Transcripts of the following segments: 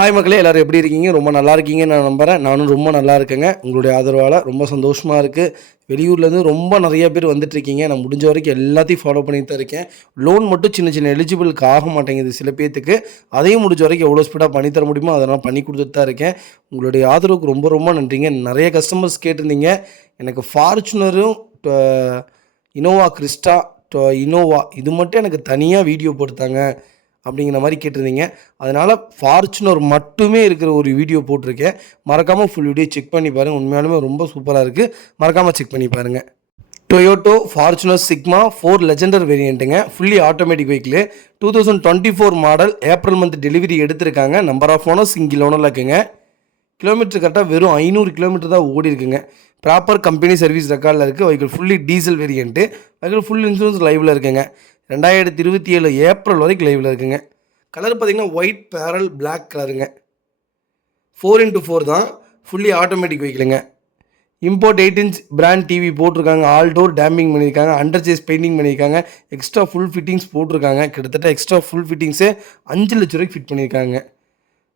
Hi மக்களே, எல்லாரும் எப்படி இருக்கீங்க? ரொம்ப நல்லா இருக்கீங்கன்னு நான் நம்புகிறேன். நானும் ரொம்ப நல்லா இருக்கேங்க. உங்களுடைய ஆதரவால் ரொம்ப சந்தோஷமாக இருக்குது. வெளியூர்லேருந்து ரொம்ப நிறைய பேர் வந்துட்டுருக்கீங்க. நான் முடிஞ்ச வரைக்கும் எல்லாத்தையும் ஃபாலோ பண்ணிட்டு தான் இருக்கேன். லோன் மட்டும் சின்ன சின்ன எலிஜிபிளுக்கு ஆக மாட்டேங்குது சில பேர்த்துக்கு. அதையும் முடிஞ்ச வரைக்கும் எவ்வளோ ஸ்பீடாக பண்ணித்தர முடியுமோ அதெல்லாம் பண்ணி கொடுத்துட்டு தான் இருக்கேன். உங்களுடைய ஆதரவுக்கு ரொம்ப ரொம்ப நன்றிங்க. நிறைய கஸ்டமர்ஸ் கேட்டிருந்தீங்க. எனக்கு ஃபார்ச்சுனரும் இனோவா கிறிஸ்டா இனோவா இது மட்டும் எனக்கு தனியாக வீடியோ போட்டுத்தாங்க அப்படிங்கிற மாதிரி கேட்டிருந்தீங்க. அதனால் ஃபார்ச்சுனர் மட்டுமே இருக்கிற ஒரு வீடியோ போட்டிருக்கேன். மறக்காமல் ஃபுல் வீடியோ செக் பண்ணி பாருங்கள். உண்மையாலுமே ரொம்ப சூப்பராக இருக்குது. மறக்காமல் செக் பண்ணி பாருங்கள். டொயோட்டோ ஃபார்ச்சுனர் சிக்மா 4 லெஜெண்டர் வேரியண்ட்டுங்க. Fully automatic vehicle. 2024 model. April month delivery எடுத்திருக்காங்க. நம்பர் ஆஃப் ஓனர் சிங்கிள் ஓனரில் இருக்குங்க. கிலோமீட்டர் கரெக்டாக வெறும் 500 கிலோமீட்டர் தான் ஓடி இருக்குங்க. ப்ராப்பர் கம்பெனி சர்வீஸ் ரெக்கார்டில் இருக்குது. Vehicle fully diesel variant. Vehicle full insurance லைவில் இருக்குங்க. 2027 ஏப்ரல் வரைக்கும் லைவில் இருக்குங்க. கலர் பார்த்திங்கன்னா ஒயிட் பேரல் பிளாக் கலருங்க. 4x4 தான். ஃபுல்லி ஆட்டோமேட்டிக் வெஹிக்கிளுங்க. இம்போர்ட் 8 இன்ச் பிராண்ட் டிவி போட்டிருக்காங்க. ஆல் டோர் டேம்பிங் பண்ணியிருக்காங்க. அண்டர் சேஸ் பெயிண்டிங் பண்ணியிருக்காங்க. எக்ஸ்ட்ரா ஃபுல் ஃபிட்டிங்ஸ் போட்டிருக்காங்க. கிட்டத்தட்ட எக்ஸ்ட்ரா ஃபுல் ஃபிட்டிங்ஸே 5 லட்ச ரூபாய்க்கு ஃபிட் பண்ணியிருக்காங்க.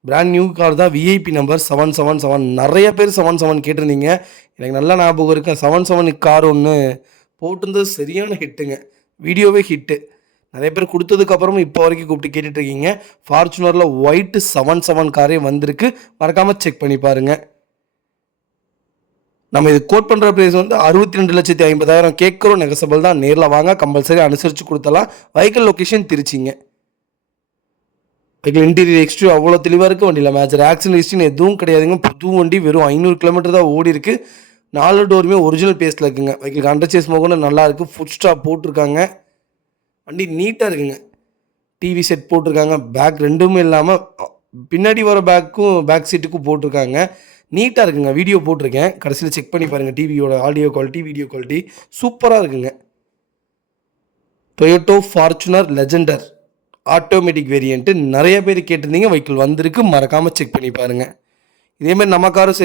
பிராண்ட் நியூ கார் தான். VIP number 777. நிறைய பேர் 77 கேட்டிருந்தீங்க. எனக்கு நல்லா ஞாபகம் இருக்குது. 77 கார் ஒன்று போட்டிருந்தது சரியான ஹிட்டுங்க. வீடியோவே ஹிட்டு. நிறைய பேர் கொடுத்ததுக்கப்புறமும் இப்போ வரைக்கும் கூப்பிட்டு கேட்டுட்ருக்கீங்க. ஃபார்ச்சுனரில் ஒயிட்டு 77 காரே வந்திருக்கு. மறக்காமல் செக் பண்ணி பாருங்கள். நம்ம இது கோட் பண்ணுற ப்ரைஸ் வந்து 62,50,000 கேட்குறோம். நெகசபிள் தான். நேரில் வாங்க, கம்பல்சரி அனுசரித்து கொடுத்தலாம். வெஹிக்கிள் லொக்கேஷன் திருச்சிங்க. வெஹிக்கிள் இன்டீரியர் எக்ஸ்ட்ரீம் அவ்வளோ தெளிவாக இருக்குது. வண்டியில் மேஜர் ஆக்சிடென்ட் ஹிஸ்ட்ரின்னு எதுவும் கிடையாதுங்க. புது வண்டி வெறும் 500 கிலோமீட்டர் தான் ஓடி இருக்குது. 4 டோருமே ஒரிஜினல் பேஸில் இருக்குங்க. வெஹிக்கிள் அண்டர் சேஸ் மோகன நல்லா இருக்குது. ஃபுட் ஸ்டாப் போட்டிருக்காங்க. வண்டி நீட்டாக இருக்குங்க. டிவி செட் போட்டிருக்காங்க. பேக் ரெண்டுமே இல்லாமல் பின்னாடி வர பேக் சீட்டுக்கும் போட்டிருக்காங்க. நீட்டாக இருக்குங்க. வீடியோ போட்டிருக்கேன், கடைசியில் செக் பண்ணி பாருங்கள். டிவியோட ஆடியோ குவாலிட்டி, வீடியோ குவாலிட்டி சூப்பராக இருக்குங்க. Toyota Fortuner Legendre automatic variant நிறைய பேர் கேட்டிருந்தீங்க. வெஹிக்கிள் வந்திருக்கு. மறக்காமல் செக் பண்ணி பாருங்கள். இதேமாதிரி நம்ம காரும்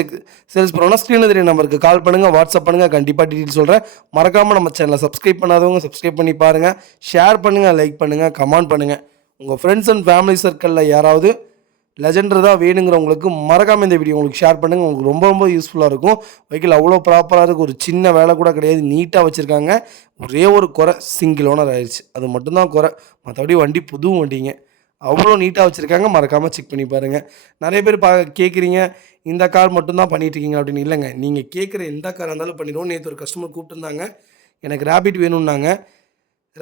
சேல்ஸ் பண்ணோன்னா ஸ்க்ரீனில் தெரிய நம்பருக்கு கால் பண்ணுங்கள், வாட்ஸ்அப் பண்ணுங்கள். கண்டிப்பாக டீட்டெயில் சொல்கிறேன். மறக்காமல் நம்ம சேனலை சப்ஸ்கிரைப் பண்ணாதவங்க சப்ஸ்கிரைப் பண்ணி பாருங்கள். ஷேர் பண்ணுங்கள், லைக் பண்ணுங்கள், கமெண்ட் பண்ணுங்கள். உங்கள் ஃப்ரெண்ட்ஸ் அண்ட் ஃபேமிலி சர்க்கிளில் யாராவது லெஜெண்டர் தான் வேணுங்கிறவங்களுக்கு மறக்காமல் இந்த வீடியோ உங்களுக்கு ஷேர் பண்ணுங்கள். உங்களுக்கு ரொம்ப ரொம்ப யூஸ்ஃபுல்லாக இருக்கும். வெஹிக்கிள் அவ்வளோ ப்ராப்பராக இருக்குது. ஒரு சின்ன வேலை கூட கிடையாது. நீட்டாக வச்சுருக்காங்க. ஒரே ஒரு குறை, சிங்கிள் ஓனர் ஆயிடுச்சு. அது மட்டும்தான் குறை. மற்றபடி வண்டி புது வண்டிங்க. அவ்வளோ நீட்டாக வச்சுருக்காங்க. மறக்காமல் செக் பண்ணி பாருங்கள். நிறைய பேர் கேட்குறீங்க, இந்த கார் மட்டும்தான் பண்ணிகிட்ருக்கீங்க அப்படின்னு. இல்லைங்க, நீங்கள் கேட்குற எந்த காராக இருந்தாலும் பண்ணிடுவோம். நேற்று ஒரு கஸ்டமர் கூப்பிட்டுருந்தாங்க, எனக்கு ரேபிட் வேணும்னாங்க.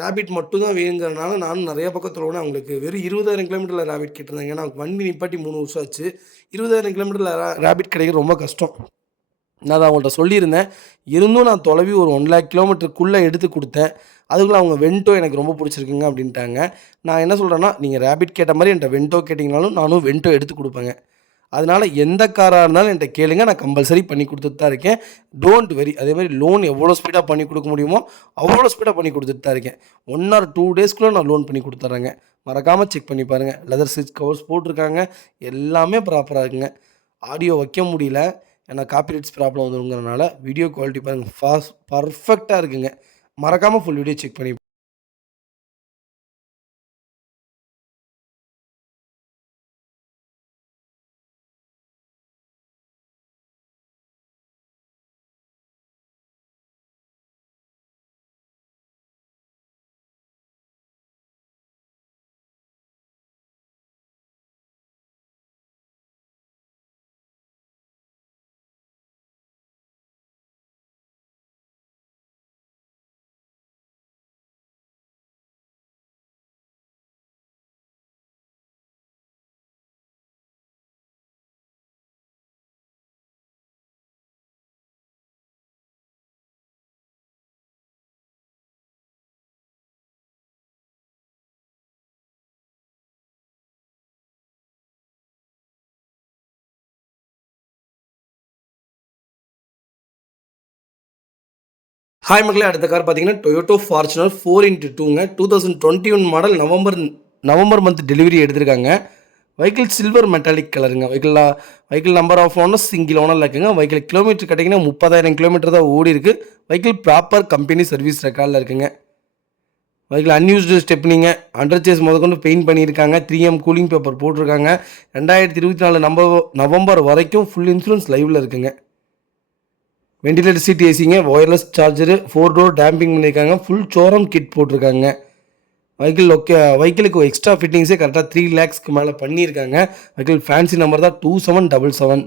ரேபிட் மட்டும்தான் வேணுங்கிறனால நானும் நிறைய பக்கத்தில் ஓட அவங்களுக்கு வெறும் 20,000 கிலோமீட்டரில் ரேபிட் கேட்டிருந்தாங்க. ஏன்னா வண்டி நிப்பாட்டி 3 வருஷம் ஆச்சு. 20,000 கிலோமீட்டரில் ரேபிட் கிடைக்கிறது ரொம்ப கஷ்டம். நான் அதை அவங்கள்ட்ட சொல்லியிருந்தேன். இருந்தும் நான் தொலைவி ஒரு 1 லேக் கிலோமீட்டருக்குள்ளே எடுத்து கொடுத்தேன். அதுக்குள்ளே அவங்க வென்டோ எனக்கு ரொம்ப பிடிச்சிருக்குங்க அப்படின்ட்டாங்க. நான் என்ன சொல்கிறேன்னா, நீங்கள் ரேபிட் கேட்ட மாதிரி என்கிட்ட வென்டோ கேட்டிங்கனாலும் நானும் வென்டோ எடுத்து கொடுப்பேங்க. அதனால் எந்த காராக இருந்தாலும் என்கிட்ட கேளுங்க, நான் கம்பல்சரி பண்ணி கொடுத்துட்டு தான் இருக்கேன். Don't worry. அதேமாதிரி லோன் எவ்வளோ ஸ்பீடாக பண்ணி கொடுக்க முடியுமோ அவ்வளோ ஸ்பீடாக பண்ணி கொடுத்துட்டு தான் இருக்கேன். 1 or 2 டேஸ்க்குள்ளே நான் லோன் பண்ணி கொடுத்துட்றேங்க. மறக்காமல் செக் பண்ணி பாருங்கள். லெதர் சீட் கவர்ஸ் போட்டிருக்காங்க. எல்லாமே ப்ராப்பராக இருக்குங்க. ஆடியோ வைக்க முடியல, ஏன்னா காப்பிரைட்ஸ் ப்ராப்ளம் வந்துங்கிறனால. வீடியோ குவாலிட்டி பாருங்கள், பர்ஃபெக்டாக இருக்குங்க. மறக்காமல் ஃபுல் வீடியோ செக் பண்ணி ஹாய் மக்களே, அடுத்த கார் பார்த்தீங்கன்னா டொயோட்டோ ஃபார்ச்சுனர் 4x2ங்க. 2021 மாடல். நவம்பர் மந்த் டெலிவரி எடுத்திருக்காங்க. வெஹிக்கிள் சில்வர் மெட்டாலிக் கலருங்க. Vehicle number of owner single ஓனரில் இருக்குங்க. வெஹிக்கிள் கிலோமீட்டர் கேட்டிங்கன்னா 30,000 கிலோமீட்டர் தான் ஓடி இருக்குது. வெஹிக்கிள் ப்ராப்பர் கம்பெனி சர்வீஸ் ரெக்கார்டில் இருக்குங்க. வெஹிக்கிள் அன்யூஸ்டு ஸ்டெப்னிங்க, அண்டர் சேஸ் முதற்கொண்டு பெயிண்ட் பண்ணியிருக்காங்க. 3M கூலிங் பேப்பர் போட்டிருக்காங்க. 2024 நவம்பர் வரைக்கும் ஃபுல் இன்சூரன்ஸ் லைவில் இருக்குங்க. வெண்டிலேட்டர் சீட் ஏசிங்க, ஒயர்லெஸ் சார்ஜரு, 4 டோர் டேம்பிங் பண்ணியிருக்காங்க. ஃபுல் ஷோரூம் கிட் போட்டிருக்காங்க. வெஹிக்கிளுக்கு எக்ஸ்ட்ரா ஃபிட்டிங்ஸே கரெக்டாக 3 lakhsக்கு மேலே பண்ணியிருக்காங்க. வெஹிக்கிள் ஃபேன்சி நம்பர் தான் 2777.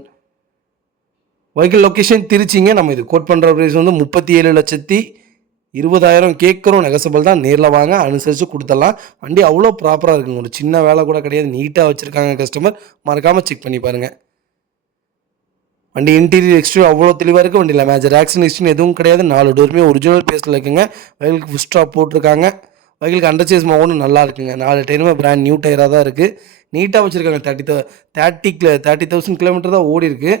வெஹிக்கிள் லொக்கேஷன் திருச்சிங்க. நம்ம இது கோட் பண்ணுற ப்ரைஸ் வந்து 37,20,000 கேட்குறோம். நெகசபிள் தான். நேரில் வாங்க, அனுசரித்து கொடுத்துடலாம். வண்டி அவ்வளோ ப்ராப்பராக இருக்குங்க. ஒரு சின்ன வேலை கூட கிடையாது. நீட்டாக வச்சுருக்காங்க கஸ்டமர். மறக்காமல் செக் பண்ணி பாருங்கள். வண்டி இன்டீரியர் எக்ஸ்டீரியர் அவ்வளோ தெளிவாக இருக்குது. வண்டியில் மேஜர் ஆக்சிடென்ட் எதுவும் கிடையாது. 4 டோருமே ஒரிஜினல் பேஸில் இருக்குங்க. வெஹிக்கிளுக்கு ஃபுல் ஸ்டாப் போட்டிருக்காங்க. வெஹிக்கிளுக்கு அண்டர் சேஸ் மோகனும் நல்லா இருக்குங்க. 4 டயருமே பிராண்ட் நியூ டயராக தான் இருக்குது. நீட்டாக வச்சுருக்காங்க. 30,000 கிலோமீட்டர் தான் ஓடி இருக்குது.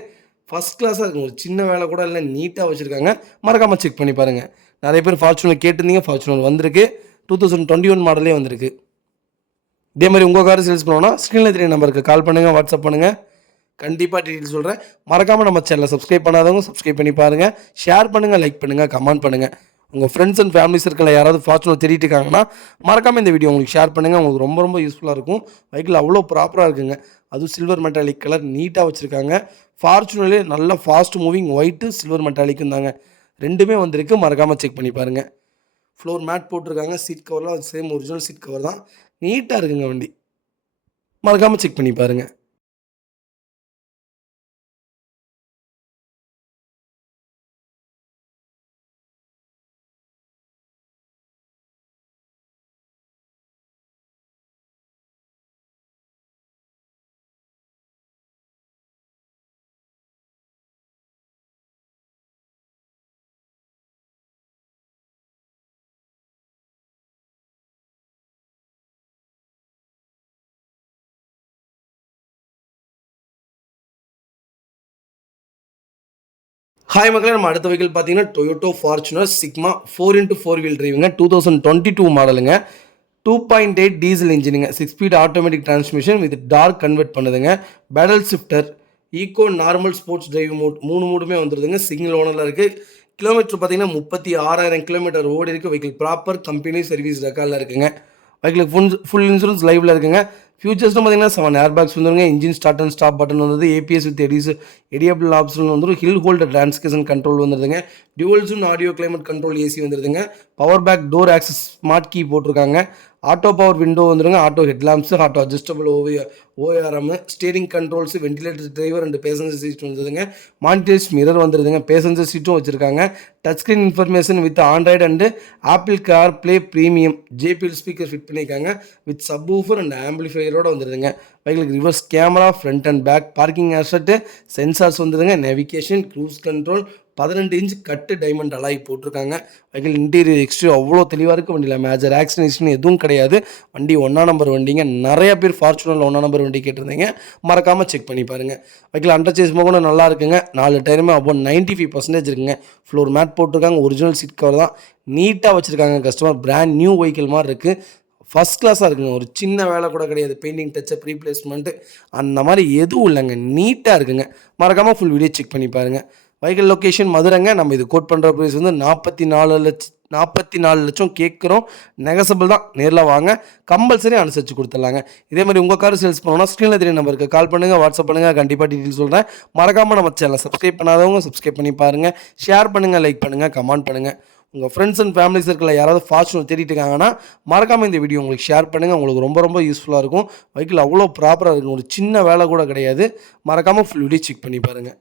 ஃபஸ்ட் கிளாஸாக இருக்குங்க. ஒரு சின்ன வேலை கூட இல்லை. நீட்டாக வச்சுருக்காங்க. மறக்காமல் செக் பண்ணி பாருங்கள். நிறைய பேர் ஃபார்ச்சுனர் கேட்டிருந்தீங்க. ஃபார்ச்சுனர் வந்திருக்கு. 2021 மாடலே வந்திருக்கு. இதே மாதிரி உங்கள் கார் சேல்ஸ் பண்ணோன்னா ஸ்க்ரீனில் தெரிய நம்பருக்கு கால் பண்ணுங்கள், வாட்ஸ்அப் பண்ணுங்கள். கண்டிப்பாக டீட்டெயில் சொல்கிறேன். மறக்காமல் நம்ம சேனலை சப்ஸ்கிரைப் பண்ணாதவங்க சப்ஸ்கிரைப் பண்ணி பாருங்கள். ஷேர் பண்ணுங்கள், லைக் பண்ணுங்கள், கமெண்ட் பண்ணுங்கள். உங்கள் ஃப்ரெண்ட்ஸ் அண்ட் ஃபேமிலி சர்க்கிளில் யாராவது ஃபார்ச்சுனர் தேடிட்டு இருக்காங்கன்னா மறக்காமல் இந்த வீடியோ உங்களுக்கு ஷேர் பண்ணுங்கள். உங்களுக்கு ரொம்ப ரொம்ப யூஸ்ஃபுல்லாக இருக்கும். வெஹிக்கிள் அவ்வளோ ப்ராப்பராக இருக்குங்க. அதுவும் சில்வர் மெட்டாலிக் கலர் நீட்டாக வச்சுருக்காங்க. ஃபார்ச்சுனர்லேயே நல்ல ஃபாஸ்ட் மூவிங் ஒயிட்டு சில்வர் மெட்டாலிக்கும் தாங்க. ரெண்டுமே வந்திருக்கு. மறக்காமல் செக் பண்ணி பாருங்கள். ஃப்ளோர் மேட் போட்டிருக்காங்க. சீட் கவர்லாம் அது சேம் ஒரிஜினல் சீட் கவர் தான். நீட்டாக இருக்குங்க வண்டி. மறக்காமல் செக் பண்ணி பாருங்கள். ஹாய் மக்களே, நம்ம அடுத்த வெஹிக்கிள் பார்த்தீங்கன்னா Toyota Fortuner Sigma 4x4 wheel டிரைவுங்க. 2022 மாடலுங்க. 2.8 டீசல் இன்ஜினுங்க. 6 speed automatic transmission with torque convert பண்ணுதுங்க. Paddle shifter, eco, normal, sports drive mode 3 மூடுமே வந்துடுதுங்க. சிங்கிள் ஓனரில் இருக்குது. கிலோமீட்டர் பார்த்தீங்கன்னா 36,000 கிலோமீட்டர் ஓடி இருக்குது. வெஹிக்கிள் ப்ராப்பர் கம்பெனி சர்வீஸ் ரெக்கார்டில் இருக்குங்க. வெஹிக்கிளுக்கு ஃபுல் இன்சூரன்ஸ் லைவில் இருக்குங்க. ஃபியூச்சர்ஸ்னு பார்த்தீங்கன்னா 7 ஏர் பேக்ஸ் வந்துருங்க. Engine start and stop button வந்தது. ஏபிஎஸ் வித் எடியபிள் ஆப்ஷன் வந்துடும். ஹில் ஹோல்டர் டிரான்ஸ்கேஷன் கண்ட்ரோல் வந்துடுதுங்க. Dual zone auto climate control AC வந்துடுதுங்க. Power back door access smart key போட்டிருக்காங்க. ஆட்டோ பவர் விண்டோ வந்துடுங்க. Auto headlamps, auto adjustable ORM, steering controls, ventilator driver and passenger seat வந்துடுதுங்க. Monitors mirror வந்துடுதுங்க. Passenger சீட்டும் வச்சுருக்காங்க. Touch screen information with Android and Apple car play premium JBL speaker fit பண்ணியிருக்காங்க. With subwoofer and ஆம்பிளிஃபையரோடு வந்துடுதுங்க. வெஹிக்கிளுக்கு reverse camera, front and back parking assist, sensors வந்துடுங்க. Navigation, cruise control, 12 inch cut diamond alloy போட்டிருக்காங்க. Vehicle interior exterior அவ்வளோ தெளிவாக இருக்குது. வண்டியில் மேஜர் ஆக்சிடென்ட் எதுவும் கிடையாது. வண்டி 1ஆம் நம்பர் வண்டிங்க. நிறைய பேர் ஃபார்ச்சுனரில் 1ஆம் நம்பர் வண்டி கேட்டிருந்தீங்க. மறக்காமல் செக் பண்ணி பாருங்கள். வெஹிக்கிள் அண்டர் சேஸ் மோகனும் நல்லா இருக்குங்க. 4 டயருமே அப்போ 95% இருக்குங்க. ஃப்ளோர் மேட் போட்டிருக்காங்க. ஒரிஜினல் சீட் கவர் தான். நீட்டாக வச்சுருக்காங்க கஸ்டமர். பிராண்ட் நியூ வெஹிக்கிள் மாதிரி இருக்குது. ஃபஸ்ட் கிளாஸாக இருக்குங்க. ஒரு சின்ன வேலை கூட கிடையாது. பெயிண்டிங், டச்சப், ரீப்ளேஸ்மெண்ட்டு அந்த மாதிரி எதுவும் இல்லைங்க. நீட்டாக இருக்குங்க. மறக்காமல் ஃபுல் வீடியோ செக் பண்ணி பாருங்கள். வெஹிக்கிள் லொக்கேஷன் மதுரைங்க. நம்ம இது கோட் பண்ணுற ப்ரைஸ் வந்து 44 லட்சம் கேட்குறோம். நெகசபிள் தான். நேரில் வாங்க, கம்பல்சரி அனுசரித்து கொடுத்துடலாங்க. இதே மாதிரி உங்கள் கார் சேல்ஸ் பண்ணோன்னா ஸ்க்ரீனில் தெரிய நம்பருக்கு கால் பண்ணுங்கள், வாட்ஸ்அப் பண்ணுங்கள். கண்டிப்பாக டீட்டெயில் சொல்கிறேன். மறக்காமல் நம்ம சேனலை சப்ஸ்கிரைப் பண்ணாதவங்க சப்ஸ்கிரைப் பண்ணி பாருங்கள். ஷேர் பண்ணுங்கள், லைக் பண்ணுங்கள், கமெண்ட் பண்ணுங்கள். உங்கள் ஃப்ரெண்ட்ஸ் அண்ட் ஃபேமிலி சர்க்கிளில் யாராவது ஃபார்ச்சுனர் தேடிட்டு இருக்காங்கன்னா மறக்காமல் இந்த வீடியோ உங்களுக்கு ஷேர் பண்ணுங்கள். உங்களுக்கு ரொம்ப ரொம்ப யூஸ்ஃபுல்லாக இருக்கும். வெஹிக்கிள் அவ்வளோ ப்ராப்பராக இருக்கும். ஒரு சின்ன வேலை கூட கிடையாது. மறக்காமல் ஃபுல் வீடியோ செக் பண்ணி பாருங்கள்.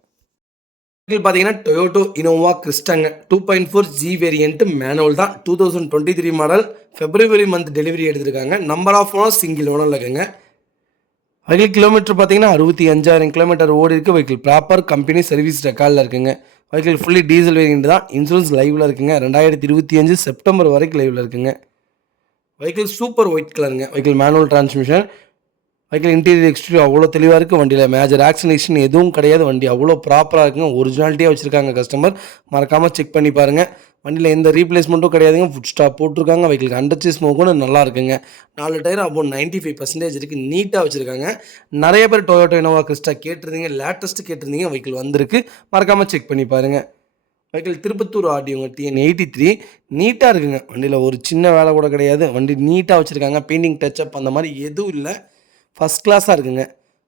வெஹிக்கிள் பார்த்தீங்கன்னா டொயோட்டோ இனோவா கிறிஸ்டாங்க. 2.4 ஜி வேரியன்ட் மேனுவல் தான். 2023 மாடல். February மந்த் டெலிவரி எடுத்திருக்காங்க. நம்பர் ஆஃப் ஓனர் சிங்கிள் ஓனரில் இருக்குங்க. வெஹிக்கிள் கிலோமீட்டர் பார்த்தீங்கன்னா 65,000 கிலோமீட்டர் ஓடி இருக்குது. வெஹிக்கிள் ப்ராப்பர் கம்பெனி சர்வீஸ் ரெக்கார்டில் இருக்குங்க. வெஹிக்கிள் ஃபுல்லி டீசல் வேரியன்ட் தான். இன்சூரன்ஸ் லைவில் இருக்குங்க. 2025 செப்டம்பர் வரைக்கும் லைவில் இருக்குங்க. வெஹிக்கிள் சூப்பர் ஒயிட் கலருங்க. Vehicle manual transmission. Vehicle interior exterior அவ்வளோ தெளிவாக இருக்குது. வண்டியில் மேஜர் ஆக்சிடென்ட் எதுவும் கிடையாது. வண்டி அவ்வளோ ப்ராப்பராக இருக்குங்க. ஒரிஜினாலிட்டியாக வச்சுருக்காங்க கஸ்டமர். மறக்காமல் செக் பண்ணி பாருங்கள். வண்டியில் எந்த ரீப்ளேஸ்மெண்ட்டும் கிடையாதுங்க. ஃபுட் ஸ்டாப் போட்டிருக்காங்க. வெஹிக்கிளுக்கு அண்டர் சேஸ் மோகனும் நல்லா இருக்குங்க. 4 டயர் அப்போ 95% இருக்குது. நீட்டாக வச்சுருக்காங்க. நிறைய பேர் டொயோட்டோ இனோவா கிறிஸ்டா கேட்டிருந்தீங்க. லேட்டஸ்ட்டு கேட்டிருந்தீங்க. வெஹிக்கிள் வந்திருக்கு. மறக்காமல் செக் பண்ணி பாருங்கள். வெஹிக்கிள் திருப்பத்தூர் ஆர்டிஓங்க TN 83. நீட்டாக இருக்குங்க. வண்டியில ஒரு சின்ன வேலை கூட கிடையாது. வண்டி நீட்டாக வச்சுருக்காங்க. பெயிண்டிங் டச்சப் அந்த மாதிரி எதுவும் இல்ல. ஃபர்ஸ்ட் கிளாஸாக இருக்குங்க.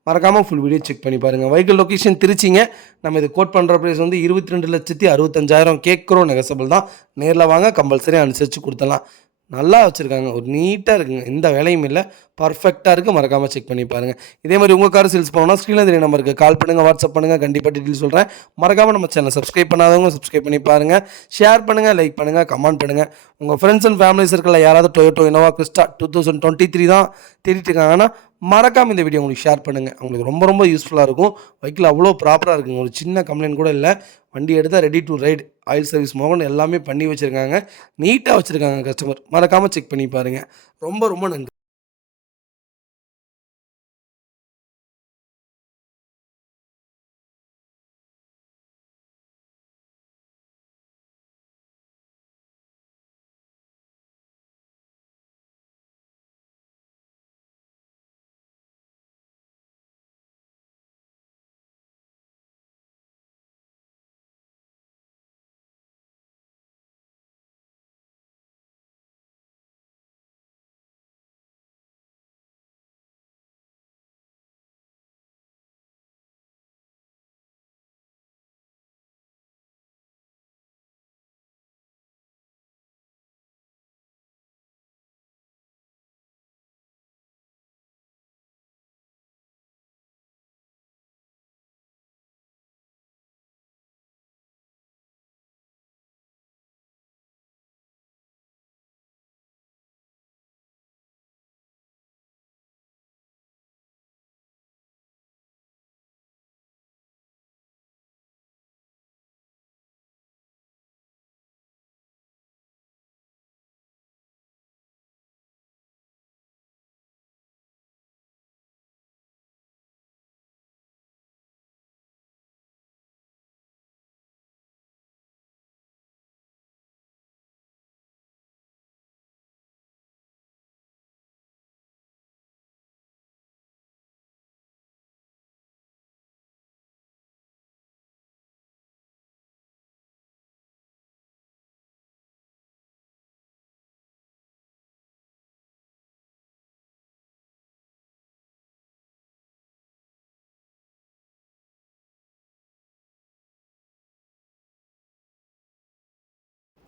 மறக்காம ஃபுல் வீடியோ செக் பண்ணி பாருங்க. வெஹிக்கிள் லொகேஷன் திருச்சிங்க. நம்ம இது கோட் பண்ற பிரைஸ் வந்து 22,65,000 கேட்குறோம். நெகசபிள் தான். நேர்ல வாங்க கம்பல்சரி அனுசரிச்சு குடுத்துடலாம். நல்லா வச்சிருக்காங்க. ஒரு நீட்டா இருக்குங்க. எந்த வேலையும் இல்ல. பெர்ஃபெக்ட்டா இருக்கு. மறக்காம செக் பண்ணி பாருங்க. இதே மாரி உங்க கார் சேல்ஸ் பண்ணணும்னா ஸ்க்ரீன்ல தெரிய நம்பருக்கு கால் பண்ணுங்க, வாட்ஸ்அப் பண்ணுங்க. கண்டிப்பா டீடெயில் சொல்றேன். மறக்காம நம்ம சேனலை சப்ஸ்கிரைப் பண்ணாதவங்க சப்ஸ்கிரைப் பண்ணி பாருங்க. ஷேர் பண்ணுங்க, லைக் பண்ணுங்க, கமெண்ட் பண்ணுங்க. உங்க ஃப்ரெண்ட்ஸ் அண்ட் ஃபேமிலி சர்க்கிள்ல யாராவது Toyota Innova Crista 2023 தான் தேடிட்டு இருக்காங்கன்னா, மறக்காம இந்த வீடியோ உங்களுக்கு ஷேர் பண்ணுங்க. உங்களுக்கு ரொம்ப ரொம்ப யூஸ்ஃபுல்லா இருக்கும். வெஹிக்கிள் அவ்வளோ ப்ராப்பரா இருக்குங்க. ஒரு சின்ன கம்ப்ளைண்ட் கூட இல்ல. வண்டி எடுத்தா ready to ride. Oil service முதற்கொண்டு எல்லாமே பண்ணி வச்சிருக்காங்க. நீட்டா வச்சிருக்காங்க கஸ்டமர். மறக்காம செக் பண்ணி பாருங்க. ரொம்ப ரொம்ப நன்றி.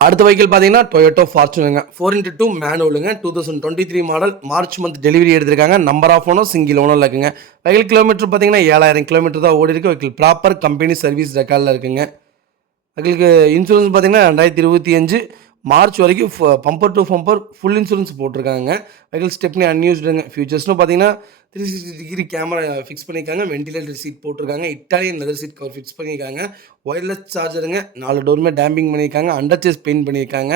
அடுத்த வெஹிக்கிள் பார்த்தீங்கன்னா Toyota Fortunerங்க. 4x2 மேனுவலுங்க. 2023 மாடல். மார்ச் மந்த் டெலிவரி எடுத்திருக்காங்க. நம்பர் ஆஃப் ஓனர் சிங்கிள் ஓனர்ல இருக்குங்க. வெஹிக்கிள் கிலோமீட்டர் பார்த்தீங்கன்னா 7,000 கிலோமீட்டர் தான் ஓடிருக்கு. வெஹிக்கிள் ப்ராப்பர் கம்பெனி சர்வீஸ் ரெக்கார்டில் இருக்குங்க. எங்களுக்கு இன்சூரன்ஸ் பார்த்தீங்கன்னா 2025 மார்ச் வரைக்கும் bumper to bumper full insurance போட்டிருக்காங்க. வெஹிக்கிள் ஸ்டெப்னி அன்யூஸ்டுங்க. ஃபியூச்சர்ஸ்னு பார்த்தீங்கன்னா 360 கேமரா ஃபிக்ஸ் பண்ணியிருக்காங்க. வென்டிலேட்டர் சீட் போட்டிருக்காங்க. Italian leather seat cover fix பண்ணியிருக்காங்க. ஒயர்லெஸ் சார்ஜருங்க. 4 டோருமே டேம்பிங் பண்ணியிருக்காங்க. அண்டர் சேஸ் பெயிண்ட் பண்ணியிருக்காங்க.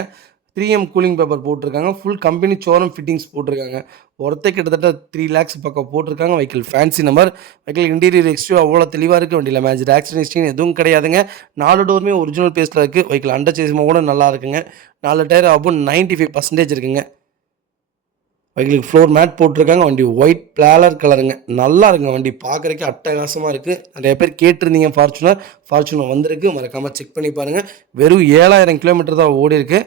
3M கூலிங் பேப்பர் போட்டிருக்காங்க. ஃபுல் கம்பெனி ஷோரூம் ஃபிட்டிங்ஸ் போட்டிருக்காங்க. ஒருத்தர் கிட்டத்தட்ட 3 lakhs பக்கம் போட்டிருக்காங்க. Vehicle fancy number. Vehicle interior exterior அவ்வளோ தெளிவாக இருக்குது. வண்டியில் மேஜர் ஆக்சிடென்ட் ஹிஸ்ட்ரி எதுவும் கிடையாதுங்க. 4 டோருமே ஒரிஜினல் பேஸில் இருக்குது. வெஹிக்கிள் அண்டர் சேஸும் கூட நல்லா இருக்குங்க. 4 டயர் அபோவ் 95% இருக்குங்க. வெஹிக்கிளுக்கு ஃப்ளோர் மேட் போட்டிருக்காங்க. வண்டி ஒயிட் பிளாலர் கலருங்க. நல்லா இருக்குங்க. வண்டி பார்க்குறதுக்கே அட்டகாசமாக இருக்குது. நிறைய பேர் கேட்டிருந்தீங்க ஃபார்ச்சுனர் வந்திருக்கு. மறக்காமல் செக் பண்ணி பாருங்கள். வெறும் 7,000 கிலோமீட்டர் தான் ஓடி இருக்கு.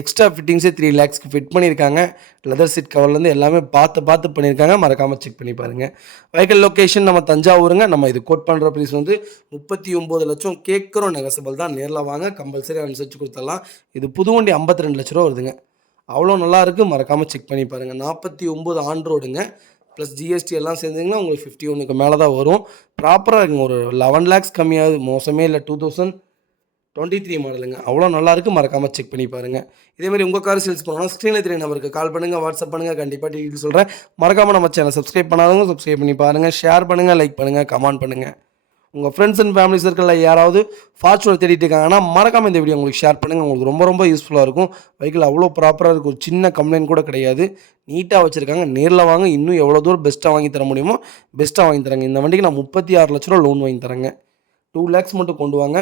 எக்ஸ்ட்ரா ஃபிட்டிங்ஸே 3 lakhsக்கு ஃபிட் பண்ணியிருக்காங்க. லெதர் சீட் கவர்லேருந்து எல்லாமே பார்த்து பண்ணியிருக்காங்க. மறக்காமல் செக் பண்ணி பாருங்கள். வெஹிக்கிள் லொக்கேஷன் நம்ம தஞ்சாவூருங்க. நம்ம இது கோட் பண்ணுற ப்ரைஸ் வந்து 39 லட்சம் கேட்குறோம். நெகசபிள் தான். நேரில் வாங்க கம்பல்சரி அனுசரித்து கொடுத்துடலாம். இது புது வண்டி 52 லட்ச ரூபா வருதுங்க. அவ்வளோ நல்லாயிருக்கு. மறக்காமல் செக் பண்ணி பாருங்கள். 49 ஆன் ரோடுங்க. ப்ளஸ் ஜிஎஸ்டி எல்லாம் சேர்ந்தீங்கன்னா உங்களுக்கு 51க்கு மேலே தான் வரும். ப்ராப்பராக இருக்குங்க. ஒரு 11 lakhs கம்மியாகுது. மோசமே இல்லை. 2023 மாடலுங்க. அவ்வளோ நல்லாயிருக்கு. மறக்காமல் செக் பண்ணி பாருங்கள். இதேமாதிரி உங்கள் கார் சேல்ஸ் பண்ணணும்னா ஸ்க்ரீனில் தெரிய நம்பருக்கு கால் பண்ணுங்கள், வாட்ஸ்அப் பண்ணுங்கள். கண்டிப்பாக டீட்டெயில் சொல்கிறேன். மறக்காமல் நம்ம சேனல் சப்ஸ்கிரைப் பண்ணாதவங்க சப்ஸ்கிரைப் பண்ணி பாருங்கள். ஷேர் பண்ணுங்கள், லைக் பண்ணுங்கள், கமெண்ட் பண்ணுங்கள். உங்கள் ஃப்ரெண்ட்ஸ் அண்ட் ஃபேமிலி சர்க்கிளில் யாராவது ஃபார்ச்சுனர் தேடிட்டு இருக்காங்கன்னா மறக்காமல் இந்த வீடியோ உங்களுக்கு ஷேர் பண்ணுங்கள். உங்களுக்கு ரொம்ப ரொம்ப யூஸ்ஃபுல்லாக இருக்கும். வெஹிக்கிள் அவ்வளோ ப்ராப்பராக இருக்குது. ஒரு சின்ன கம்ப்ளைண்ட் கூட கிடையாது. நீட்டாக வச்சுருக்காங்க. நேரில் வாங்க. இன்னும் எவ்வளோ தூரம் பெஸ்ட்டாக வாங்கி தர முடியுமோ பெஸ்ட்டாக வாங்கி தரேங்க. இந்த வண்டிக்கு நான் 36 லட்ச ரூபா லோன் வாங்கி தரேங்க. 2 lakhs மட்டும் கொண்டு வாங்க.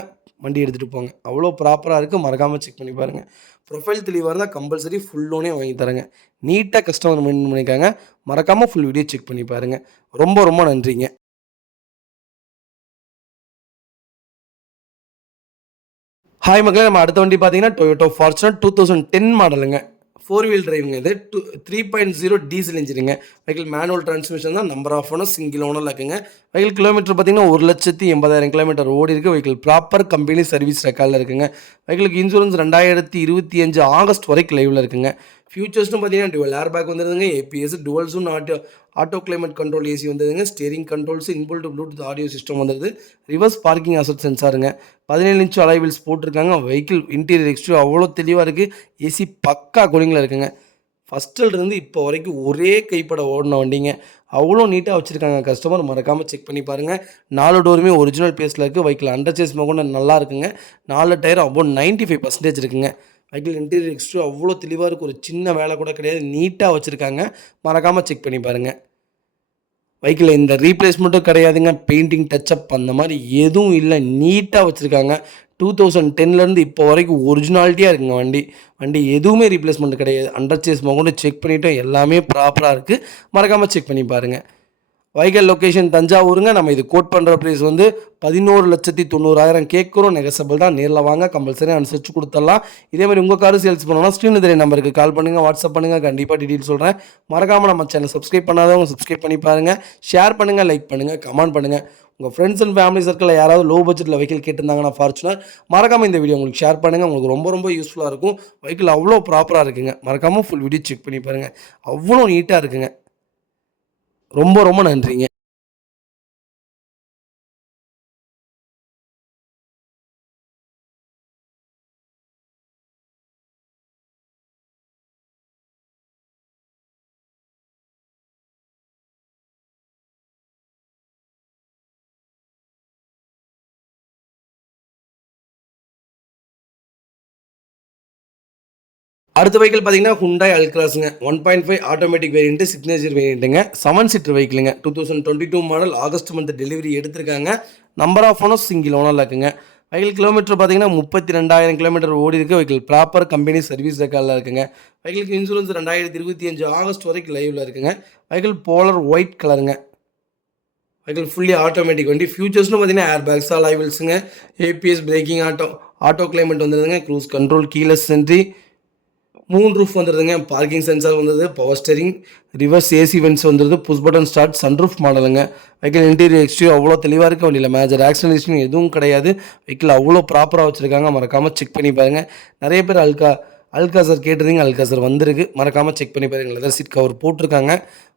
வண்டி எடுத்துகிட்டு போங்க. அவ்வளோ ப்ராப்பராக இருக்குது. மறக்காமல் செக் பண்ணி பாருங்கள். ப்ரொஃபைல் தெளிவாக இருந்தால் கம்பல்சரி ஃபுல் லோனே வாங்கி தரேங்க. நீட்டாக கஸ்டமர் மெயின்டைன் பண்ணியிருக்காங்க. மறக்காமல் ஃபுல் வீடியோ செக் பண்ணி பாருங்கள். ரொம்ப ரொம்ப நன்றிங்க. ஹாய் மக்களே, நம்ம அடுத்த வண்டி பார்த்தீங்கன்னா டொயோட்டோ ஃபார்ச்சுனர் 2010 மாடலுங்க. 4 வீல் டிரைவுங்க இது. 3.0 டீசல் இன்ஜினுங்க. வெஹிக்கிள் மேனுவல் டிரான்ஸ்மிஷன் தான். நம்பர் ஆஃப் ஓனர் சிங்கிள் ஓனரில் இருக்குங்க. வெஹிக்கிள் கிலோமீட்டர் பார்த்தீங்கன்னா 1,80,000 கிலோமீட்டர் ஓடி இருக்கு. வெஹிக்கிள் ப்ராப்பர் கம்பெனி சர்வீஸ் ரெக்கார்டில் இருக்குங்க. வெஹிக்கிளுக்கு இன்சூரன்ஸ் 2025 ஆகஸ்ட் வரைக்கும் லைவில் இருக்குங்க. ஃபியூச்சர்ஸ்னு பார்த்தீங்கன்னா டுவல் ஏர் பேக் வந்துருதுங்க, ABS, dual zone auto climate control AC வந்துடுதுங்க, steering controls, inbuilt Bluetooth audio system வந்துடுது, ரிவர்ஸ் பார்க்கிங் அசட் சென்சாருங்க, 17 இன்ச் அலாய் வீல்ஸ் போட்டிருக்காங்க. வெஹிக்கிள் இன்டீரியர் எக்ஸ்டீரியர் அவ்வளோ தெளிவாக இருக்குது. ஏசி பக்கா கூலிங்கில் இருக்குங்க. ஃபஸ்ட்டிலிருந்து இப்போ வரைக்கும் ஒரே கைப்பட ஓடின வண்டிங்க. அவ்வளோ நீட்டாக வச்சுருக்காங்க. கஸ்டமர் மறக்காமல் செக் பண்ணி பாருங்கள். 4 டோருமே ஒரிஜினல் பேஸில் இருக்குது. வெஹிக்கிள் அண்டர் சேஸ் கூட நல்லா இருக்குங்க. 4 டயர் அபவுட் 95% இருக்குங்க. வெஹிக்கிள் இன்டீரியர் எக்ஸ்டீரியர் அவ்வளோ தெளிவாக இருக்குது. ஒரு சின்ன வேலை கூட கிடையாது. நீட்டாக வச்சுருக்காங்க. மறக்காமல் செக் பண்ணி பாருங்கள். வெஹிக்கிள் இந்த ரீப்ளேஸ்மெண்ட்டும் கிடையாதுங்க. பெயிண்டிங் டச்சப் அந்த மாதிரி எதுவும் இல்லை. நீட்டாக வச்சுருக்காங்க. 2010லேருந்து இப்போ வரைக்கும் ஒரிஜினாலிட்டியாக இருக்குங்க வண்டி. வண்டி எதுவுமே ரீப்ளேஸ்மெண்ட் கிடையாது. அண்டர் சேஸ் கூட செக் பண்ணிவிட்டோம். எல்லாமே ப்ராப்பராக இருக்குது. மறக்காமல் செக் பண்ணி பாருங்கள். வெஹிக்கிள் லொக்கேஷன் தஞ்சாவூருங்க. நம்ம இது கோட் பண்ணுற ப்ரைஸ் வந்து 11,90,000 கேட்குறோம். நெகசபிள் தான். நேரில் வாங்க, கம்பல்சரி அனுசரித்து கொடுத்துடலாம். இதேமாதிரி உங்கள் காரு சேல்ஸ் பண்ணணும்னா ஸ்க்ரீன் தெரிய நம்பருக்கு கால் பண்ணுங்கள், வாட்ஸ்அப் பண்ணுங்கள். கண்டிப்பாக டீட்டெயில் சொல்கிறேன். மறக்காமல் நம்ம சேனல் சப்ஸ்கிரைப் பண்ணாதவங்க சப்ஸ்கிரைப் பண்ணி பாருங்கள். ஷேர் பண்ணுங்கள், லைக் பண்ணுங்கள், கமெண்ட் பண்ணுங்கள். உங்கள் ஃப்ரெண்ட்ஸ் அண்ட் ஃபேமிலி சர்க்கிளில் யாராவது லோ பட்ஜெட்டில் வெஹிக்கிள் கேட்டிருந்தாங்கன்னா ஃபார்ச்சுனர், மறக்காமல் இந்த வீடியோ உங்களுக்கு ஷேர் பண்ணுங்கள். உங்களுக்கு ரொம்ப ரொம்ப யூஸ்ஃபுல்லாக இருக்கும். வெஹிக்கிள் அவ்வளோ ப்ராப்பராக இருக்குங்க. மறக்காமல் ஃபுல் வீடியோ செக் பண்ணி பாருங்கள். அவ்வளோ நீட்டாக இருக்குங்க. ரொம்ப ரொம்ப நன்றிங்க. அடுத்த வெஹிக்கிள் பார்த்தீங்கன்னா ஹுண்டாய் அல்ட்ராஸுங்க. 1.5 ஆட்டோமேட்டிக் வேரியன்ட், சிக்னேச்சர் வேரியன்ட்டுங்க. 7 சீட்டர் வெஹிக்கிளுங்க. 2022 மாடல், ஆகஸ்ட் மந்த் டெலிவரி எடுத்திருக்காங்க. நம்பர் ஆஃப் ஓனர் சிங்கிள் ஓனரில் இருக்குங்க. வெஹிக்கிள் கிலோமீட்டர் பார்த்தீங்கன்னா 32,000 கிலோமீட்டர் ஓடி இருக்குது. வெஹிக்கிள் ப்ராப்பர் கம்பெனி சர்வீஸ் ரெக்கார்டில் இருக்குங்க. வெஹிக்கிளுக்கு இன்சூரன்ஸ் 2025 ஆகஸ்ட் வரைக்கும் லைவில் இருக்குங்க. வெஹிக்கிள் போலர் ஒயிட் கலருங்க. வெஹிக்கிள் ஃபுல்லி ஆட்டோமேட்டிக் வண்டி. ஃபியூச்சர்ஸ்னு பார்த்தீங்கன்னா ஏர் பேக்ஸ், அலாய் வீல்ஸுங்க, ஏபிஎஸ், பிரேக்கிங், ஆட்டோ கிளைமேட் வந்துடுதுங்க, க்ரூஸ் கண்ட்ரோல், கீலெஸ் என்ட்ரி, மூணு ரூஃப் வந்துடுதுங்க, பார்க்கிங் சென்சார் வந்தது, power steering, reverse AC vents வந்துடுது, புஷ் பட்டன் ஸ்டார்ட், சன்ரூஃப் மாடலுங்க. வெஹிக்கிள் இன்டீரியர் எக்ஸ்டீரியர் அவ்வளோ தெளிவாக இருக்க வண்டியில் மேஜர் ஆக்சிடென்ட் எதுவும் கிடையாது. வெஹிக்கிள் அவ்வளோ ப்ராப்பராக வச்சுருக்காங்க. மறக்காமல் செக் பண்ணி பாருங்கள். நிறைய பேர் அல்காசர் கேட்டிருந்தீங்க. அல்காசர் வந்திருக்கு. மறக்காமல் செக் பண்ணி பாருங்கள். லெதர் சீட் கவர் போட்டிருக்காங்க.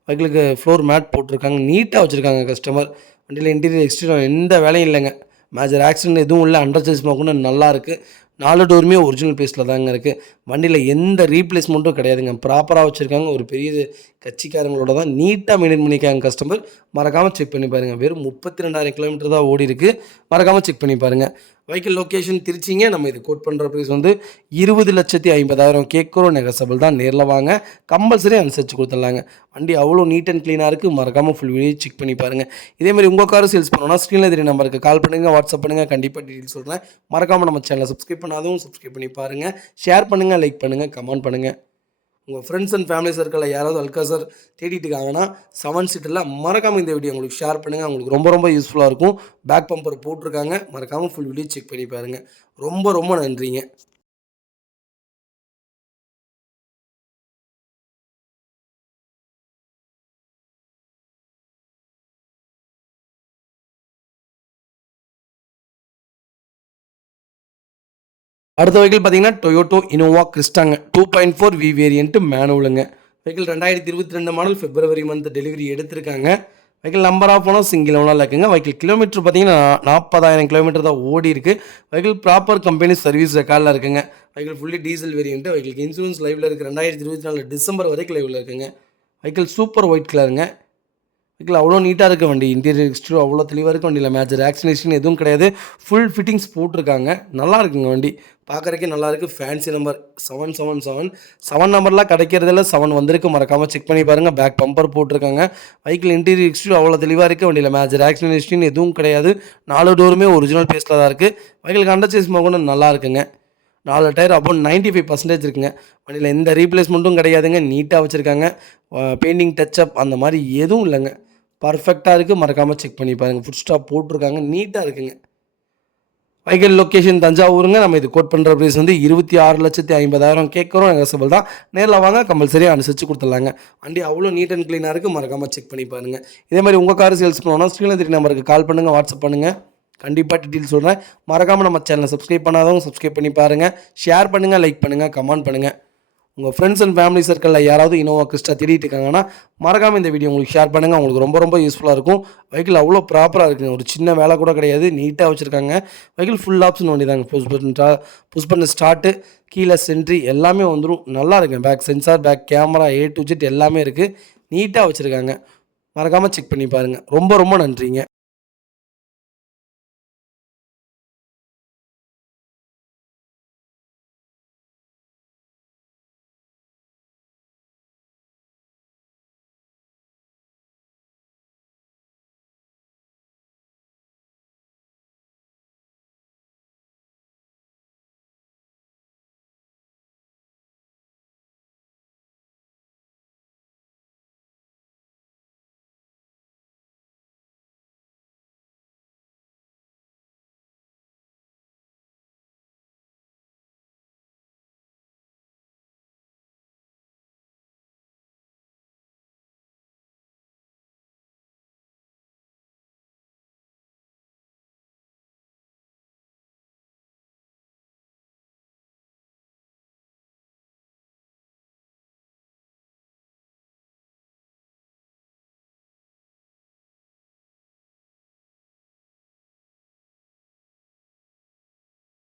வெஹிக்கிளுக்கு ஃப்ளோர் மேட் போட்டிருக்காங்க. நீட்டாக வச்சுருக்காங்க கஸ்டமர். வண்டியில் இன்டீரியர் எக்ஸ்டீரியர் எந்த வேலையும் இல்லைங்க. மேஜர் ஆக்சிடென்ட் எதுவும் இல்லை. அண்டர் சேஸ் கூட நல்லா இருக்குது. 4 டோருமே ஒரிஜினல் பேஸில் தாங்க இருக்குது. வண்டியில் எந்த ரீப்ளேஸ்மெண்ட்டும் கிடையாதுங்க. ப்ராப்பராக வச்சுருக்காங்க. ஒரு பெரிய கட்சிக்காரங்களோட தான் நீட்டாக மெயின்டைன் பண்ணிக்காங்க கஸ்டமர். மறக்காமல் செக் பண்ணி பாருங்கள். வெறும் 32,000 கிலோமீட்டர் தான் ஓடி இருக்குது. மறக்காமல் செக் பண்ணி பாருங்கள். வெஹிக்கிள் லொக்கேஷன் திருச்சிங்க. நம்ம இது கோட் பண்ணுற ப்ரைஸ் வந்து 20,50,000 கேட்குறோம். நெகசபிள் தான். நேரில் வாங்க, கம்பல்சரி அனுசரித்து கொடுத்துடலாங்க. வண்டி அவ்வளோ நீட் அண்ட் க்ளீனாக இருக்குது. மறக்காமல் ஃபுல் வீடியோ செக் பண்ணி பாருங்கள். இதேமாதிரி உங்கள் கார் சேல்ஸ் பண்ணணும்னா ஸ்க்ரீனில் தெரிய நம்பருக்கு கால் பண்ணுங்கள், வாட்ஸ்அப் பண்ணுங்கள். கண்டிப்பாக டீட்டெயில் சொல்கிறேன். மறக்காமல் நம்ம சேனலை சப்ஸ்கிரைப் பண்ணாதவங்க சப்ஸ்கிரைப் பண்ணி பாருங்கள். ஷேர் பண்ணுங்கள், லைக் பண்ணுங்கள், கமெண்ட் பண்ணுங்கள். உங்கள் ஃப்ரெண்ட்ஸ் அண்ட் ஃபேமிலி சர்க்கிளில் யாராவது அல்காசர் தேடிட்டு இருக்காங்கன்னா 7 சீட்டில் மறக்காமல் இந்த வீடியோ உங்களுக்கு ஷேர் பண்ணுங்கள். உங்களுக்கு ரொம்ப ரொம்ப யூஸ்ஃபுல்லாக இருக்கும். பேக் பம்பர் போட்டிருக்காங்க. மறக்காமல் ஃபுல் வீடியோ செக் பண்ணி பாருங்கள். ரொம்ப ரொம்ப நன்றிங்க. அடுத்த வெஹிக்கிள் பார்த்தீங்கன்னா டொயோட்டோ இனோவா கிறிஸ்டாங்க. 2.4 வி வேரியன்ட் மேனுவலுங்க. Vehicle 2022 model, February month delivery எடுத்திருக்காங்க. Vehicle number of owner single ஓனரில் இருக்குங்க. வெஹிக்கிள் கிலோமீட்டர் பார்த்தீங்கன்னா 40,000 கிலோமீட்டர் தான் ஓடி இருக்குது. வெஹிக்கிள் ப்ராப்பர் கம்பெனி சர்வீஸ் ரெக்கார்டில் இருக்குங்க. Vehicle fully diesel variant. Vehicle insurance லைவில் இருக்குது. 2024 டிசம்பர் வரைக்கும் லைவில் இருக்குங்க. வெஹிக்கிள் சூப்பர் ஒயிட் கலருங்க. வெஹிக்கிள் அவ்வளோ நீட்டாக இருக்க வண்டி. இன்டீரியர் எக்ஸ்டீரியர் அவ்வளோ தெளிவாக இருக்க வண்டியில் மேஜர் ஆக்சிடென்ட் எதுவும் கிடையாது. ஃபுல் ஃபிட்டிங்ஸ் போட்டிருக்காங்க. நல்லா இருக்குங்க வண்டி. பார்க்குறக்கே நல்லாயிருக்கு. Fancy number 777. 7 நம்பர்லாம் கிடைக்கிறதில்ல. 7 வந்திருக்கு. மறக்காமல் செக் பண்ணி பாருங்கள். பேக் பம்பர் போட்டிருக்காங்க. வெஹிக்கிள் இன்டீரியர் எக்ஸ்டீரியர் அவ்வளோ தெளிவாக இருக்குது. வண்டியில் மேஜர் ஆக்சிடென்ட் எதுவும் கிடையாது. 4 டோருமே ஒரிஜினல் பேஸில் தான் இருக்குது. வெஹிக்கிள் அண்டர் சேஸ் கூட நல்லா இருக்குங்க. 4 டயர் அபவுட் 95% இருக்குங்க. வண்டியில் எந்த ரீப்ளேஸ்மெண்ட்டும் கிடையாதுங்க. நீட்டாக வச்சுருக்காங்க. பெயிண்டிங் டச்சப் அந்த மாதிரி எதுவும் இல்லைங்க. பர்ஃபெக்டாக இருக்குது. மறக்காமல் செக் பண்ணி பாருங்கள். ஃபுட் ஸ்டாப் போட்டிருக்காங்க. நீட்டாக இருக்குங்க. வைக்கல் லொக்கேஷன் தஞ்சாவூருங்க. நம்ம இது கோட் பண்ணுற ப்ரைஸ் வந்து 26,50,000 கேட்குறோம். நெகோசியபிள் தான். நேரில் வாங்க, கம்பல்சரியாக அனுசரித்து கொடுத்துடலாங்க. வண்டி அவ்வளோ நீட் அண்ட் க்ளீனாக இருக்குது. மறக்காமல் செக் பண்ணி பாருங்கள். இதே மாதிரி உங்கள் கார் சேல்ஸ் பண்ணணும்னா ஸ்க்ரீனில் தெரிய நம்பருக்கு கால் பண்ணுங்கள், வாட்ஸ்அப் பண்ணுங்கள். கண்டிப்பாக டீட்டெயில் சொல்கிறேன். மறக்காமல் நம்ம சேனலை சப்ஸ்கிரைப் பண்ணாதவங்க சப்ஸ்கிரைப் பண்ணி பாருங்கள். ஷேர் பண்ணுங்கள், லைக் பண்ணுங்கள், கமெண்ட் பண்ணுங்கள். உங்கள் ஃப்ரெண்ட்ஸ் அண்ட் ஃபேமிலி சர்க்கிளில் யாராவது இனோவா கிறிஸ்டா தேடிட்டு இருக்காங்கன்னா மறக்காமல் இந்த வீடியோ உங்களுக்கு ஷேர் பண்ணுங்கள். உங்களுக்கு ரொம்ப ரொம்ப யூஸ்ஃபுல்லாக இருக்கும். வெஹிக்கிள் அவ்வளோ ப்ராப்பராக இருக்குங்க. ஒரு சின்ன வேலை கூட கிடையாது. நீட்டாக வச்சுருக்காங்க. வெஹிக்கிள் ஃபுல் ஆப்ஷன் வண்டி தாங்க. புஷ் பண்ண ஸ்டார்ட்டு, கீழே சென்ட்ரி எல்லாமே வந்துடும். நல்லா இருக்குங்க. Back sensor, back camera, A to Z எல்லாமே இருக்குது. நீட்டாக வச்சுருக்காங்க. மறக்காமல் செக் பண்ணி பாருங்கள். ரொம்ப ரொம்ப நன்றிங்க.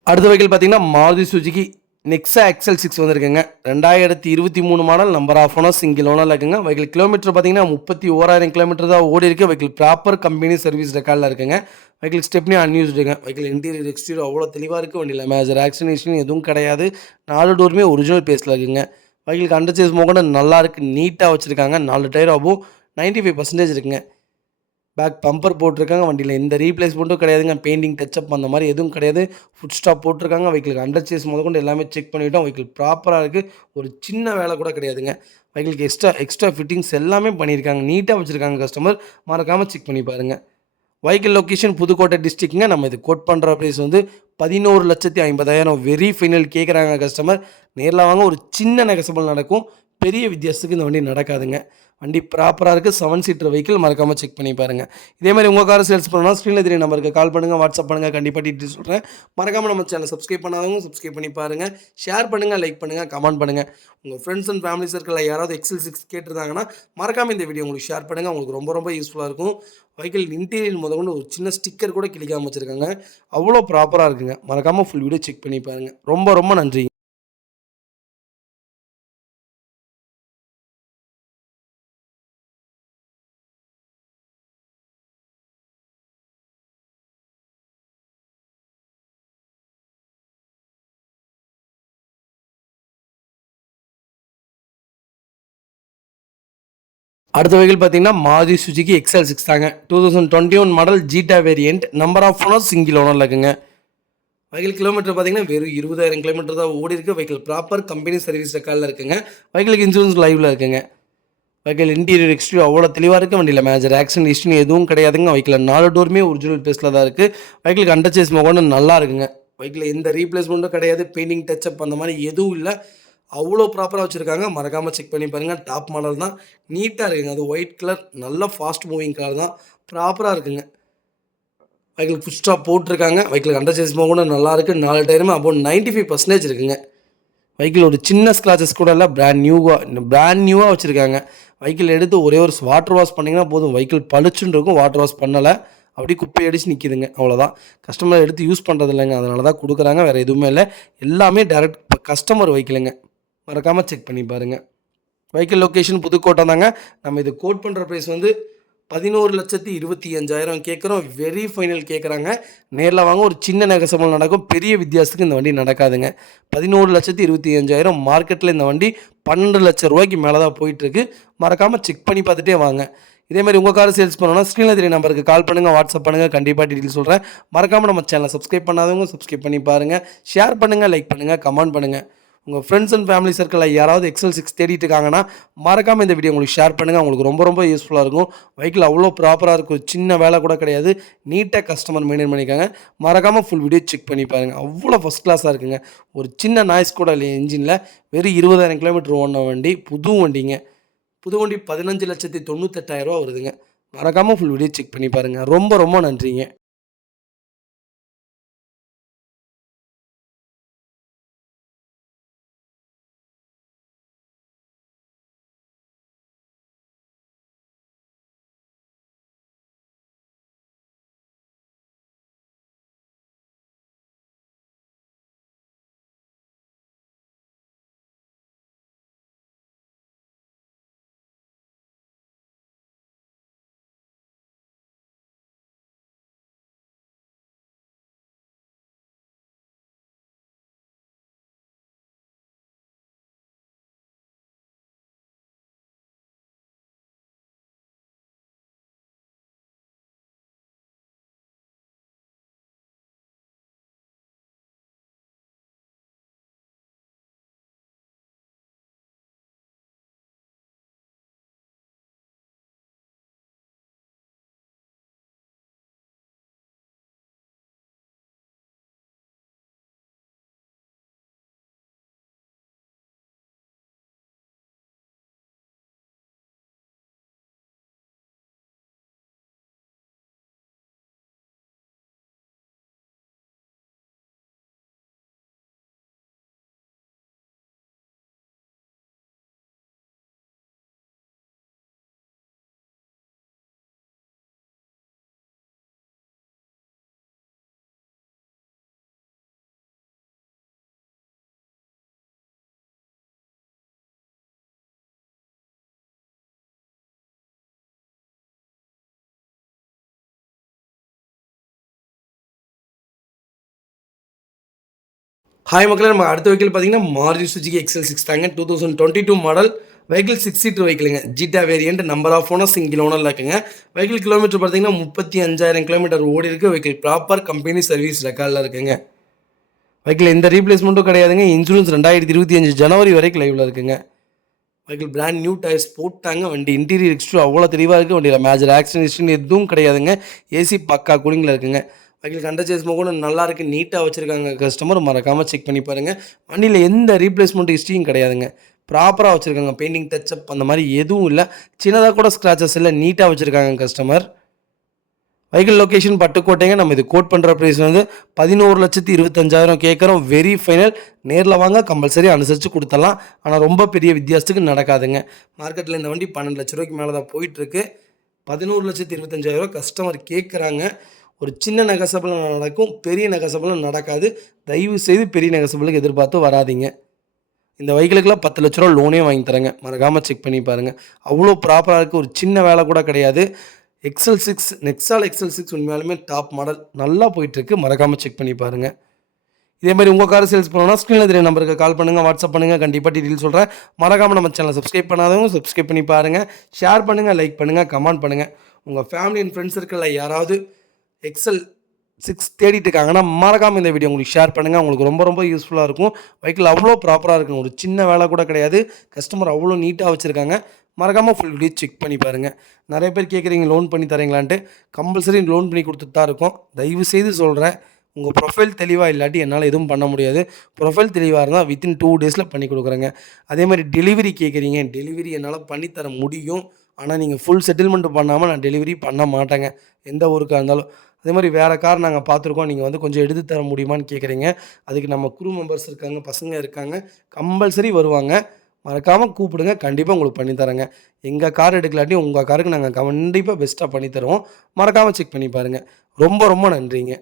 அடுத்த வெஹிக்கிள் பார்த்தீங்கன்னா மாருதி சுஜுகி நெக்ஸா XL6 வந்திருக்குங்க. 2023 model. Number of owner single ஓனரில் இருக்குங்க. வெஹிக்கிள் கிலோமீட்டர் பார்த்தீங்கன்னா 31,000 கிலோமீட்டர் தான் ஓடி இருக்குது. வெஹிக்கிள் ப்ராப்பர் கம்பெனி சர்வீஸ் ரெக்கார்டில் இருக்குங்க. வெஹிக்கிள் ஸ்டெப்னி அன்யூஸ்டுங்க. வெஹிக்கிள் இன்டீரியர் எக்ஸ்டீரியர் அவ்வளோ தெளிவாக இருக்குது. வண்டியில் மேஜர் ஆக்சிடென்ட் எதுவும் கிடையாது. 4 டோருமே ஒரிஜினல் பேஸில் இருக்குங்க. வெஹிக்கிளுக்கு அண்டர் சேஸ் மோகன் நல்லா இருக்குது. நீட்டாக வச்சுருக்காங்க. 4 டயர் ஆகும். 95% இருக்குங்க. பேக் பம்பர் போட்டிருக்காங்க. வண்டியில் எந்த ரீப்ளேஸ்மெண்ட்டும் கிடையாதுங்க. பெயிண்டிங் டச்சப் அந்த மாதிரி எதுவும் கிடையாது. ஃபுட் ஸ்டாப் போட்டிருக்காங்க. வெஹிக்கிளுக்கு அண்டர் சேஸ் முதற்கொண்டு எல்லாமே செக் பண்ணிவிட்டோம். வெஹிக்கிள் ப்ராப்பராக இருக்குது. ஒரு சின்ன வேலை கூட கிடையாதுங்க. வெஹிக்கிளுக்கு எக்ஸ்ட்ரா ஃபிட்டிங்ஸ் எல்லாமே பண்ணியிருக்காங்க. நீட்டாக வச்சுருக்காங்க. கஸ்டமர் மறக்காமல் செக் பண்ணி பாருங்கள். வெஹிக்கிள் லொக்கேஷன் புதுக்கோட்டை டிஸ்ட்ரிக்ட்டுங்க. நம்ம இது கோட் பண்ணுற ப்ரைஸ் வந்து 11,50,000 வெரி ஃபைனல் கேட்குறாங்க கஸ்டமர். நேரில் வாங்க, ஒரு சின்ன நெகசபிள் நடக்கும். பெரிய வித்தியாசத்துக்கு இந்த வண்டி நடக்காதுங்க. வண்டி ப்ராப்பராக இருக்குது. 7 சீட்டர் வெஹிக்கிள். மறக்காமல் செக் பண்ணி பாருங்கள். இதே மாதிரி உங்கள் கார் சேல்ஸ் பண்ணணும்னா ஸ்க்ரீனில் தெரிய நம்பருக்கு கால் பண்ணுங்கள், வாட்ஸ்அப் பண்ணுங்கள். கண்டிப்பாக டீட்டெயில் சொல்கிறேன். மறக்காமல் நம்ம சேனல் சப்ஸ்கிரைப் பண்ணாதவங்க சப்ஸ்கிரைப் பண்ணி பாருங்கள். ஷேர் பண்ணுங்கள், லைக் பண்ணுங்கள், கமெண்ட் பண்ணுங்கள். உங்கள் ஃப்ரெண்ட்ஸ் அண்ட் ஃபேமிலி சர்க்கிளில் யாராவது XL6 கேட்டிருந்தாங்கன்னா மறக்காமல் இந்த வீடியோ உங்களுக்கு ஷேர் பண்ணுங்கள். உங்களுக்கு ரொம்ப ரொம்ப யூஸ்ஃபுல்லாக இருக்கும். வெஹிக்கிள் இன்டீரியர் முதற்கொண்டு ஒரு சின்ன ஸ்டிக்கர் கூட கிளிக்காமல் வச்சுருக்காங்க. அவ்வளோ ப்ராப்பராக இருக்குங்க. மறக்காமல் ஃபுல் வீடியோ செக் பண்ணி பாருங்கள். ரொம்ப ரொம்ப நன்றி. அடுத்த வெஹிக்கிள் பார்த்தீங்கன்னா மாருதி சுஜுகி XL6 தாங்க. 2021 model Zeta variant. Number of owner single ஓனரில் இருக்குங்க. வெஹிக்கிள் கிலோமீட்டர் பார்த்தீங்கன்னா வெறும் 20,000 கிலோமீட்டர் தான் ஓடி இருக்குது. வெஹிக்கிள் ப்ராப்பர் கம்பெனி சர்வீஸ் ரெக்கார்டில் இருக்குங்க. வெஹிக்கிளுக்கு இன்சூரன்ஸ் லைவில் இருக்குங்க. வெஹிக்கிள் இன்டீரியர் எக்ஸ்டீரியர் அவ்வளோ தெளிவாக இருக்குது. வண்டியில் மேஜர் ஆக்சிடென்ட் ஹிஸ்ட்ரி எதுவும் கிடையாதுங்க. வெஹிக்கிள் 4 டோருமே ஒரிஜினல் பேஸில் தான் இருக்குது. வெஹிக்கிளுக்கு அண்டர் சேஸ் மோகன் நல்லா இருக்குங்க. வெஹிக்கிள் எந்த ரீப்ளேஸ்மெண்ட்டும் கிடையாது. பெயிண்டிங் டச்சப் அந்த மாதிரி எதுவும் இல்லை. அவ்வளோ ப்ராப்பராக வச்சுருக்காங்க. மறக்காமல் செக் பண்ணி பாருங்கள். டாப் மாடல் தான். நீட்டாக இருக்குங்க. அது ஒயிட் கலர், நல்ல ஃபாஸ்ட் மூவிங் கார் தான். ப்ராப்பராக இருக்குங்க. வெஹிக்கிள் ஃபுட் ஸ்டாப் போட்டிருக்காங்க. வெஹிக்கிள் அண்டர் சேஸ் கூட நல்லாயிருக்கு. 4 டயருமே அபவுட் 95% இருக்குங்க. வெஹிக்கிள் ஒரு சின்ன ஸ்க்ராச்சஸ் கூட இல்லை. பிராண்ட் நியூவாக வச்சுருக்காங்க. வெஹிக்கிள் எடுத்து ஒரே ஒரு வாட்டர் வாஷ் பண்ணிங்கன்னா போதும். வெஹிக்கிள் பளிச்சுன்னு இருக்கும். வாட்டர் வாஷ் பண்ணலை. அப்படியே குப்பை அடித்து நிற்கிதுங்க. அவ்வளோதான். கஸ்டமர் எடுத்து யூஸ் பண்ணுறது இல்லைங்க. அதனால தான் கொடுக்குறாங்க. வேறு எதுவுமே இல்லை. எல்லாமே டேரெக்ட் கஸ்டமர் வெஹிக்கிளுங்க. மறக்காமல் செக் பண்ணி பாருங்கள். வெஹிக்கிள் லொக்கேஷன் புதுக்கோட்டை தாங்க. நம்ம இது கோட் பண்ணுற ப்ரைஸ் வந்து 11,25,000 கேட்குறோம். வெரி ஃபைனல் கேட்குறாங்க. நேரில் வாங்க, ஒரு சின்ன நெகசபிள் நடக்கும். பெரிய வித்தியாசத்துக்கு இந்த வண்டி நடக்காதுங்க. 11,25,000 மார்க்கெட்டில் இந்த வண்டி 12 லட்சம் ரூபாய்க்கு மேலே தான் போயிட்டுருக்கு. மறக்காமல் செக் பண்ணி பார்த்துட்டே வாங்க. இதேமாதிரி உங்கள் கார் சேல்ஸ் பண்ணணும்னா ஸ்க்ரீனில் தெரிய நம்பருக்கு கால் பண்ணுங்கள், வாட்ஸ்அப் பண்ணுங்கள். கண்டிப்பாக டீட்டெயில் சொல்கிறேன். மறக்காமல் நம்ம சேனலை சப்ஸ்கிரைப் பண்ணாதவங்க சப்ஸ்கிரைப் பண்ணி பாருங்கள். ஷேர் பண்ணுங்கள், லைக் பண்ணுங்கள், கமெண்ட் பண்ணுங்கள். உங்கள் ஃப்ரெண்ட்ஸ் அண்ட் ஃபேமிலி சர்க்கிளில் யாராவது XL6 தேடிட்டு இருக்காங்கன்னா மறக்காமல் இந்த வீடியோ உங்களுக்கு ஷேர் பண்ணுங்கள். அவங்களுக்கு ரொம்ப ரொம்ப யூஸ்ஃபுல்லாக இருக்கும். வெஹிக்கிள் அவ்வளோ ப்ராப்பராக இருக்கும். சின்ன வேலை கூட கிடையாது. நீட்டாக கஸ்டமர் மெயின்டைன் பண்ணியிருக்காங்க. மறக்காமல் ஃபுல் வீடியோ செக் பண்ணி பாருங்கள். அவ்வளோ ஃபஸ்ட் கிளாஸாக இருக்குங்க. ஒரு சின்ன நாய்ஸ் கூட இல்லையா இன்ஜினில். வெறும் 20,000 கிலோமீட்டர் ஓடின வண்டி, புது வண்டிங்க. புது வண்டி 15,98,000 வருதுங்க. மறக்காமல் ஃபுல் வீடியோ செக் பண்ணி பாருங்கள். ரொம்ப ரொம்ப நன்றிங்க. ஹாய் மக்களே, நம்ம அடுத்த வெஹிக்கிள் பார்த்தீங்கன்னா மாருதி சுசுகி XL6 தாங்க. 2022 மாடல் வெஹிக்கிள் 6 சீட்டர் வெஹிக்கிளுங்க. Zeta variant, number of owner single ஓனரில் இருக்குங்க. வெஹிக்கிள் கிலோமீட்டர் பார்த்தீங்கன்னா 35,000 கிலோமீட்டர் ஓடி இருக்குது. வெஹிக்கிள் ப்ராப்பர் கம்பெனி சர்வீஸ் ரெக்கார்டில் இருக்குங்க. வெஹிக்கிள் எந்த ரீப்ளேஸ்மெண்ட்டும் கிடையாதுங்க. இன்சூரன்ஸ் 2025 ஜனவரி வரைக்கும் லைவில் இருக்குங்க. வெஹிக்கிள் பிராண்ட் நியூ டயர்ஸ் போட்டாங்க. வண்டி இன்டீரியர் எக்ஸ்ட்ரா அவ்வளோ தெளிவாக இருக்குது. வண்டியில் மேஜர் ஆக்சிடென்ட் ஹிஸ்ட்ரி எதுவும் கிடையாதுங்க. ஏசி பக்கா கூலிங்கில் இருக்குங்க. வெஹிக்கிள் கண்டச்சேஸ் கூட நல்லா இருக்குது. நீட்டாக வச்சுருக்காங்க. கஸ்டமர் மறக்காமல் செக் பண்ணி பாருங்கள். வண்டியில் எந்த ரீப்ளேஸ்மெண்ட் ஹிஸ்ட்ரியும் கிடையாதுங்க. ப்ராப்பராக வச்சுருக்காங்க. பெயிண்டிங் டச்சப் அந்த மாதிரி எதுவும் இல்லை. சின்னதாக கூட ஸ்க்ராச்சஸ் இல்லை. நீட்டாக வச்சுருக்காங்க கஸ்டமர். Vehicle location பட்டுக்கோட்டைங்க. நம்ம இது கோட் பண்ணுற ப்ரைஸ் வந்து 11,25,000 கேட்குறோம். Very final. நேரில் வாங்க, கம்பல்சரி அனுசரித்து கொடுத்துடலாம். ஆனால் ரொம்ப பெரிய வித்தியாசத்துக்கு நடக்காதுங்க. மார்க்கெட்டில் இந்த வண்டி 12 லட்ச ரூபாய்க்கு மேலே தான் போயிட்டுருக்கு. 11,25,000 கஸ்டமர் கேட்குறாங்க. ஒரு சின்ன நெகசபிள் நடக்கும், பெரிய நெகசபிளும் நடக்காது. தயவு செய்து பெரிய நெகசபிளுக்கு எதிர்பார்த்து வராதிங்க. இந்த வெஹிக்கிளுக்கெல்லாம் 10 லட்ச ரூபா லோனே வாங்கி தரேங்க. மறக்காமல் செக் பண்ணி பாருங்கள். அவ்வளோ ப்ராப்பராக இருக்குது. ஒரு சின்ன வேலை கூட கிடையாது. XL6 நெக்ஸால் XL6 உண்மையாலுமே டாப் மாடல், நல்லா போயிட்டுருக்கு. மறக்காமல் செக் பண்ணி பாருங்கள். இதே மாதிரி உங்கள் கார் சேல்ஸ் பண்ணணும்னா ஸ்க்ரீனில் தெரிய நம்பருக்கு கால் பண்ணுங்கள், வாட்ஸ்அப் பண்ணுங்கள். கண்டிப்பாக டீட்டெயில் சொல்கிறேன். மறக்காமல் நம்ம சேனலை சப்ஸ்கிரைப் பண்ணாதவங்க சப்ஸ்கிரைப் பண்ணி பாருங்கள். ஷேர் பண்ணுங்கள், லைக் பண்ணுங்கள், கமெண்ட் பண்ணுங்கள். உங்கள் ஃபேமிலி அண்ட் ஃப்ரெண்ட்ஸ் சர்க்கிளில் யாராவது XL6 தேடிட்டு இருக்காங்கன்னா மறக்காமல் இந்த வீடியோ உங்களுக்கு ஷேர் பண்ணுங்கள். உங்களுக்கு ரொம்ப ரொம்ப யூஸ்ஃபுல்லாக இருக்கும். வெஹிக்கிள் அவ்வளோ ப்ராப்பராக இருக்கும். ஒரு சின்ன வேலை கூட கிடையாது. கஸ்டமர் அவ்வளோ நீட்டாக வச்சுருக்காங்க. மறக்காமல் ஃபுல் வீடியோ செக் பண்ணி பாருங்கள். நிறைய பேர் கேட்குறீங்க லோன் பண்ணி தரீங்களான்ட்டு. கம்பல்சரி லோன் பண்ணி கொடுத்துட்டு தான் இருக்கோம். தயவு செய்து சொல்கிறேன், உங்கள் ப்ரொஃபைல் தெளிவாக இல்லாட்டி என்னால் எதுவும் பண்ண முடியாது. ப்ரொஃபைல் தெளிவாக இருந்தால் வித்தின் 2 டேஸில் பண்ணி கொடுக்குறேங்க. அதே மாதிரி டெலிவரி கேட்குறீங்க, டெலிவரி என்னால் பண்ணித்தர முடியும். ஆனால் நீங்கள் ஃபுல் செட்டில்மெண்ட் பண்ணாமல் நான் டெலிவரி பண்ண மாட்டேங்க, எந்த ஊருக்காக இருந்தாலும். அதே மாதிரி வேறு கார் நாங்கள் பார்த்துருக்கோம், நீங்கள் வந்து கொஞ்சம் எடுத்து தர முடியுமான்னு கேட்குறீங்க. அதுக்கு நம்ம குரூ மெம்பர்ஸ் இருக்காங்க, பசங்க இருக்காங்க, கம்பல்சரி வருவாங்க. மறக்காமல் கூப்பிடுங்க, கண்டிப்பாக உங்களுக்கு பண்ணித்தரேங்க. எங்கள் கார் எடுக்கலாட்டி உங்கள் காருக்கு நாங்கள் கண்டிப்பாக பெஸ்ட்டாக பண்ணித்தருவோம். மறக்காமல் செக் பண்ணி பாருங்கள். ரொம்ப ரொம்ப நன்றிங்க.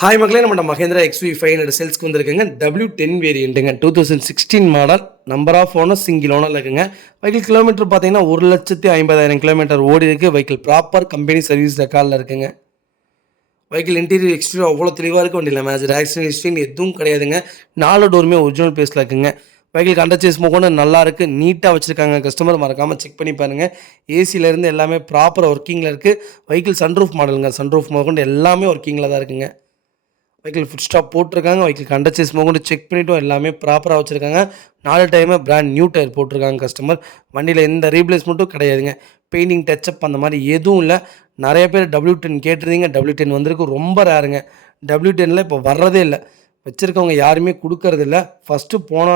ஹாய் மக்களே, நம்ம மஹேந்திரா XV500 சேல்ஸ்க்கு வந்திருக்குங்க. W10 வேரியண்ட்டுங்க. 2016 model, number of owner single owner இருக்குங்க. வெஹிக்கிள் கிலோமீட்டர் பார்த்தீங்கன்னா 1,50,000 கிலோமீட்டர் ஓடி இருக்குது. வெஹிக்கிள் ப்ராப்பர் கம்பெனி சர்வீஸ் ரெக்கார்டில் இருக்குங்க. வெஹிக்கிள் இன்டீரியர், எக்ஸ்டீரியர் அவ்வளோ தெளிவா இருக்கு. வண்டியில மேஜர் ஆக்சிடென்ட் ஹிஸ்ட்ரின்னு எதுவும் கிடையாதுங்க. 4 டோருமே ஒரிஜினல் பேஸ்ல இருக்குங்க. வெஹிக்கிள் அண்டர் சேஸ் மொதற்கொண்டு நல்லா இருக்கு. நீட்டா வச்சிருக்காங்க கஸ்டமர். மறக்காம செக் பண்ணி பாருங்க. ஏசிலேருந்து எல்லாமே ப்ராப்பரா ஒர்க்கிங்கில இருக்கு. வெஹிக்கிள் சன்ரூஃப் மாடலுங்க. சன்ரூஃப் மொதற்கொண்டு எல்லாமே ஒர்க்கிங்கில தான் இருக்குங்க. வெஹிக்கிள் ஃபுட் ஸ்டாப் போட்டிருக்காங்க. வெஹிக்கிள் அண்டர் சேஸ் மொதற்கொண்டு செக் பண்ணிட்டோம். எல்லாமே ப்ராப்பரா வச்சிருக்காங்க. 4 டயருமே பிராண்ட் நியூ டயர் போட்டிருக்காங்க கஸ்டமர். வண்டியில எந்த ரீப்ளேஸ்மெண்ட்டும் கிடையாதுங்க. பெயிண்டிங், டச்சப் அந்த மாரி எதுவும் இல்ல. நெறைய பேர் W10 கேட்டிருந்தீங்க. W10 வந்திருக்கு. ரொம்ப ரேருங்க. W10ல இப்போ வர்றதே இல்ல. வச்சிருக்கவங்க யாருமே குடுக்கறதில்ல. ஃபர்ஸ்ட்டு போன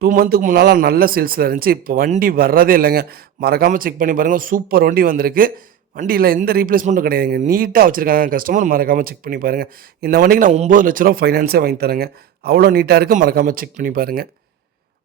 2 மந்த்துக்கு முன்னால நல்ல சேல்ஸ்ல இருந்துச்சு. இப்போ வண்டி வர்றதே இல்லங்க. மறக்காம செக் பண்ணி பாருங்க. சூப்பர் வண்டி வந்திருக்கு. வண்டியில எந்த ரீப்ளேஸ்மெண்ட்டும் கிடையாதுங்க. நீட்டா வச்சிருக்காங்க கஸ்டமர். மறக்காம செக் பண்ணி பாருங்க. இந்த வண்டிக்கு நான் ரூ. 9,00,000 ஃபைனான்ஸே வாங்கி தரேங்க. அவ்வளோ நீட்டா இருக்கு. மறக்காம செக் பண்ணி பாருங்க.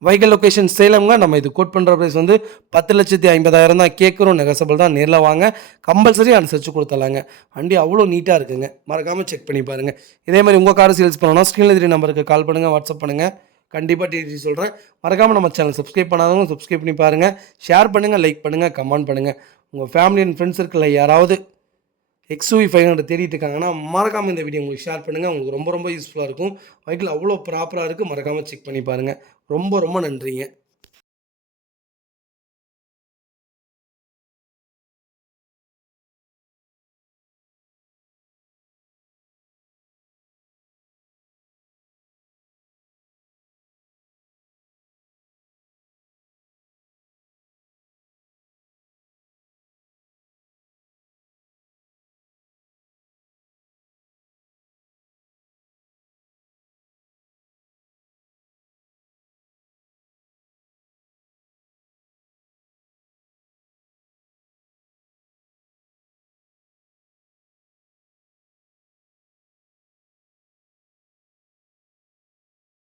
வெஹிக்கிள் லொகேஷன் சேலம்ங்க. நம்ம இது கோட் பண்ற பிரைஸ் வந்து 10,50,000 தான் கேட்குறோம். நெகோஷியபிள் தான். நேர்ல வாங்க. கம்பல்சரி அனுசரிச்சு குடுத்துடலாங்க. வண்டி அவ்வளோ நீட்டா இருக்குங்க. மறக்காம செக் பண்ணி பாருங்க. இதே மாரி உங்க கார் சேல்ஸ் பண்ணணும்னா ஸ்க்ரீன்ல தெரிய நம்பருக்கு கால் பண்ணுங்க, வாட்ஸ்அப் பண்ணுங்க. கண்டிப்பா டீடெயில் சொல்றேன். மறக்காம நம்ம சேனல் சப்ஸ்கிரைப் பண்ணாதவங்க சப்ஸ்கிரைப் பண்ணி பாருங்க. ஷேர் பண்ணுங்க, லைக் பண்ணுங்க, கமெண்ட் பண்ணுங்க. உங்க ஃபேமிலி அண்ட் ஃப்ரெண்ட்ஸ் சர்க்கிள்ல யாராவது XUV 500 தேடிட்டு இருக்காங்கன்னா, மறக்காம இந்த வீடியோ உங்களுக்கு ஷேர் பண்ணுங்க. உங்களுக்கு ரொம்ப ரொம்ப யூஸ்ஃபுல்லா இருக்கும். வெஹிக்கிள் அவ்வளோ ப்ராப்பரா இருக்கு. மறக்காம செக் பண்ணி பாருங்க. ரொம்ப ரொம்ப நன்றிங்க.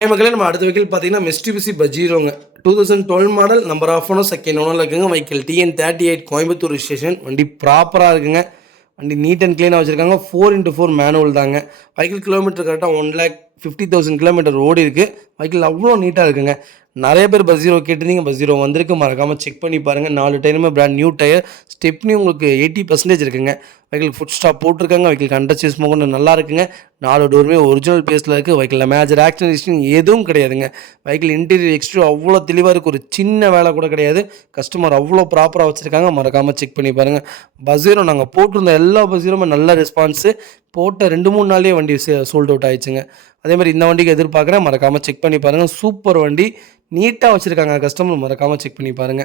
மக்களே நம்ம அடுத்த வெஹிக்கிள் பார்த்தீங்கன்னா மிஸ்டிபிசி பஜீரோங்க. 2012 model, number of owner, second ஓனர்ல இருக்குங்க. Vehicle TN38 Coimbatore registration. வண்டி ப்ராப்பரா இருக்குங்க. வண்டி நீட் அண்ட் கிளீனா வச்சிருக்காங்க. 4x4 மேனுவல் தாங்க. வெஹிக்கிள் கிலோமீட்டர் கரெக்ட்டா 1,50,000 கிலோமீட்டர் ஓடிருக்கு. வெஹிக்கிள் அவ்வளோ நீட்டா இருக்குங்க. நெறைய பேர் பஸீரோ கேட்டிருந்தீங்க. பஸீரோ வந்திருக்கு. மறக்காம செக் பண்ணி பாருங்க. 4 டயருமே பிராண்ட் நியூ டயர். ஸ்டெப்னி உங்களுக்கு 80% இருக்குங்க. வெஹிக்கிள் ஃபுட் ஸ்டாப் போட்டிருக்காங்க. வெஹிக்கிள் அண்டர் சேஸ் மொதற்கொண்டு நல்லா இருக்குங்க. 4 டோருமே ஒரிஜினல் பேஸ்ல இருக்கு. வெஹிக்கிள்ல மேஜர் ஆக்சிடென்ட் ஹிஸ்ட்ரி எதுவும் கிடையாதுங்க. வெஹிக்கிள் இன்டீரியர், எக்ஸ்டீரியர் அவ்வளோ தெளிவா இருக்கு. ஒரு சின்ன வேலை கூட கிடையாது. கஸ்டமர் அவ்வளோ ப்ராப்பரா வச்சிருக்காங்க. மறக்காம செக் பண்ணி பாருங்க. பஸீரோ நாங்க போட்டிருந்த எல்லா பஸீரோமே நல்ல ரெஸ்பான்ஸு. போட்ட 2, 3 நாள்லயே வண்டி சோல்ட் அவுட் ஆயிடுச்சுங்க. அதேமாரி இந்த வண்டிக்கு எதிர்பார்க்குறேன். மறக்காம செக் பண்ணி பாருங்க. சூப்பர் வண்டி. நீட்டா வச்சிருக்காங்க கஸ்டமர். மறக்காம செக் பண்ணி பாருங்க.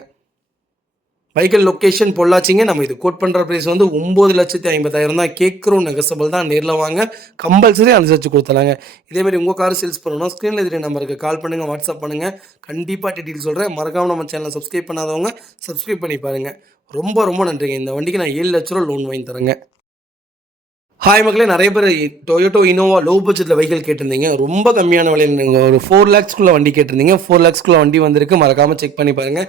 வெஹிக்கிள் லொகேஷன் பொள்ளாச்சிங்க. நம்ம இது கோட் பண்ற பிரைஸ் வந்து 9,50,000 தான் கேட்குறோம். நெகோஷியபிள் தான். நேர்ல வாங்க. கம்பல்சரி அனுசரிச்சு குடுத்துடலாங்க. இதே மாரி உங்க கார் சேல்ஸ் பண்ணணும்னா ஸ்க்ரீன்ல தெரிய நம்பருக்கு கால் பண்ணுங்க, வாட்ஸ்அப் பண்ணுங்க. கண்டிப்பா டீடெயில் சொல்றேன். மறக்காம நம்ம சேனல சப்ஸ்கிரைப் பண்ணாதவங்க சப்ஸ்கிரைப் பண்ணி பாருங்க. ரொம்ப ரொம்ப நன்றிங்க. இந்த வண்டிக்கு நான் ரூ. 7,00,000 லோன் வாங்கி தரேங்க. ஹாய் மக்களே! நெறைய பேர் டொயோட்டோ இனோவா லோ பட்ஜெட்ல வெஹிக்கிள் கேட்டிருந்தீங்க. ரொம்ப கம்மியான விலையில நீங்க ஒரு 4 லேக்ஸ்க்குள்ள வண்டி கேட்டிருந்தீங்க. 4 லேக்ஸ்க்குள்ள வண்டி வந்திருக்கு. மறக்காம செக் பண்ணி பாருங்க.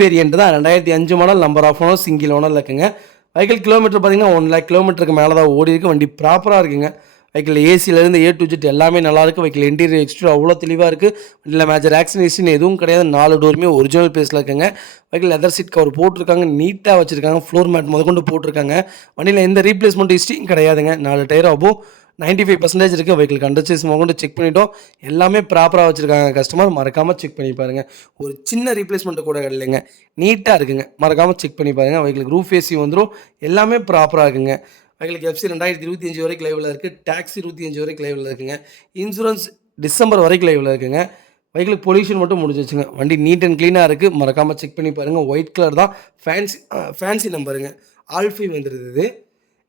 வேரியன்ட் தான். 2005 model, number of owner, single ஓனர்ல இருக்குங்க. வெஹிக்கிள் கிலோமீட்டர் பார்த்தீங்கன்னா 1,00,000 கிலோமீட்டருக்கு மேல தான் ஓடிருக்கு. வண்டி ப்ராப்பரா இருக்குங்க. வெஹிக்கிள் ஏசிலேருந்து ஏ டூ ஜெட் எல்லாமே நல்லாயிருக்கு. வெஹிக்கிள் இன்டீரியர், எக்ஸ்டீரியர் அவ்வளோ தெளிவா இருக்கு. வண்டியில மேஜர் ஆக்சிடென்ட் ஹிஸ்ட்ரின்னு எதுவும் கிடையாது. 4 டோருமே ஒரிஜினல் பேஸ்ல இருக்குங்க. வெஹிக்கிள் லெதர் சீட் கவர் போட்டிருக்காங்க. நீட்டா வச்சிருக்காங்க. ஃப்ளோர் மேட் முதற்கொண்டு போட்டிருக்காங்க. வண்டியில எந்த ரீப்ளேஸ்மெண்ட் ஹிஸ்ட்ரியும் கிடையாதுங்க. 4 டயர் அபோவ் 95% இருக்கு. வெஹிக்கிள் கண்டக்டர்ஸ் முதற்கொண்டு செக் பண்ணிட்டோம். எல்லாமே ப்ராப்பரா வச்சிருக்காங்க கஸ்டமர். மறக்காம செக் பண்ணி பாருங்க. ஒரு சின்ன ரீப்ளேஸ்மெண்ட் கூட இல்லைங்க. நீட்டா இருக்குங்க. மறக்காம செக் பண்ணி பாருங்க. வெஹிக்கிளுக்கு ரூஃப் ஏசி வந்துரும். எல்லாமே ப்ராப்பரா இருக்குங்க. வெஹிக்கிளுக்கு எஃப்சி 2025 வரைக்கும் லைவ்ல இருக்கு. டாக்ஸி 25 வரைக்கும் லைவ்ல இருக்குங்க. இன்சூரன்ஸ் டிசம்பர் வரைக்கும் லைவ்ல இருக்குங்க. வெஹிக்கிளுக்கு பொல்யூஷன் மட்டும் முடிஞ்சிருச்சுங்க. வண்டி நீட் அண்ட் கிளீனா இருக்கு. மறக்காம செக் பண்ணி பாருங்க. ஒயிட் கலர் தான். ஃபேன்சி நம்பருங்க. ஆல்ஃபை வந்துருது இது.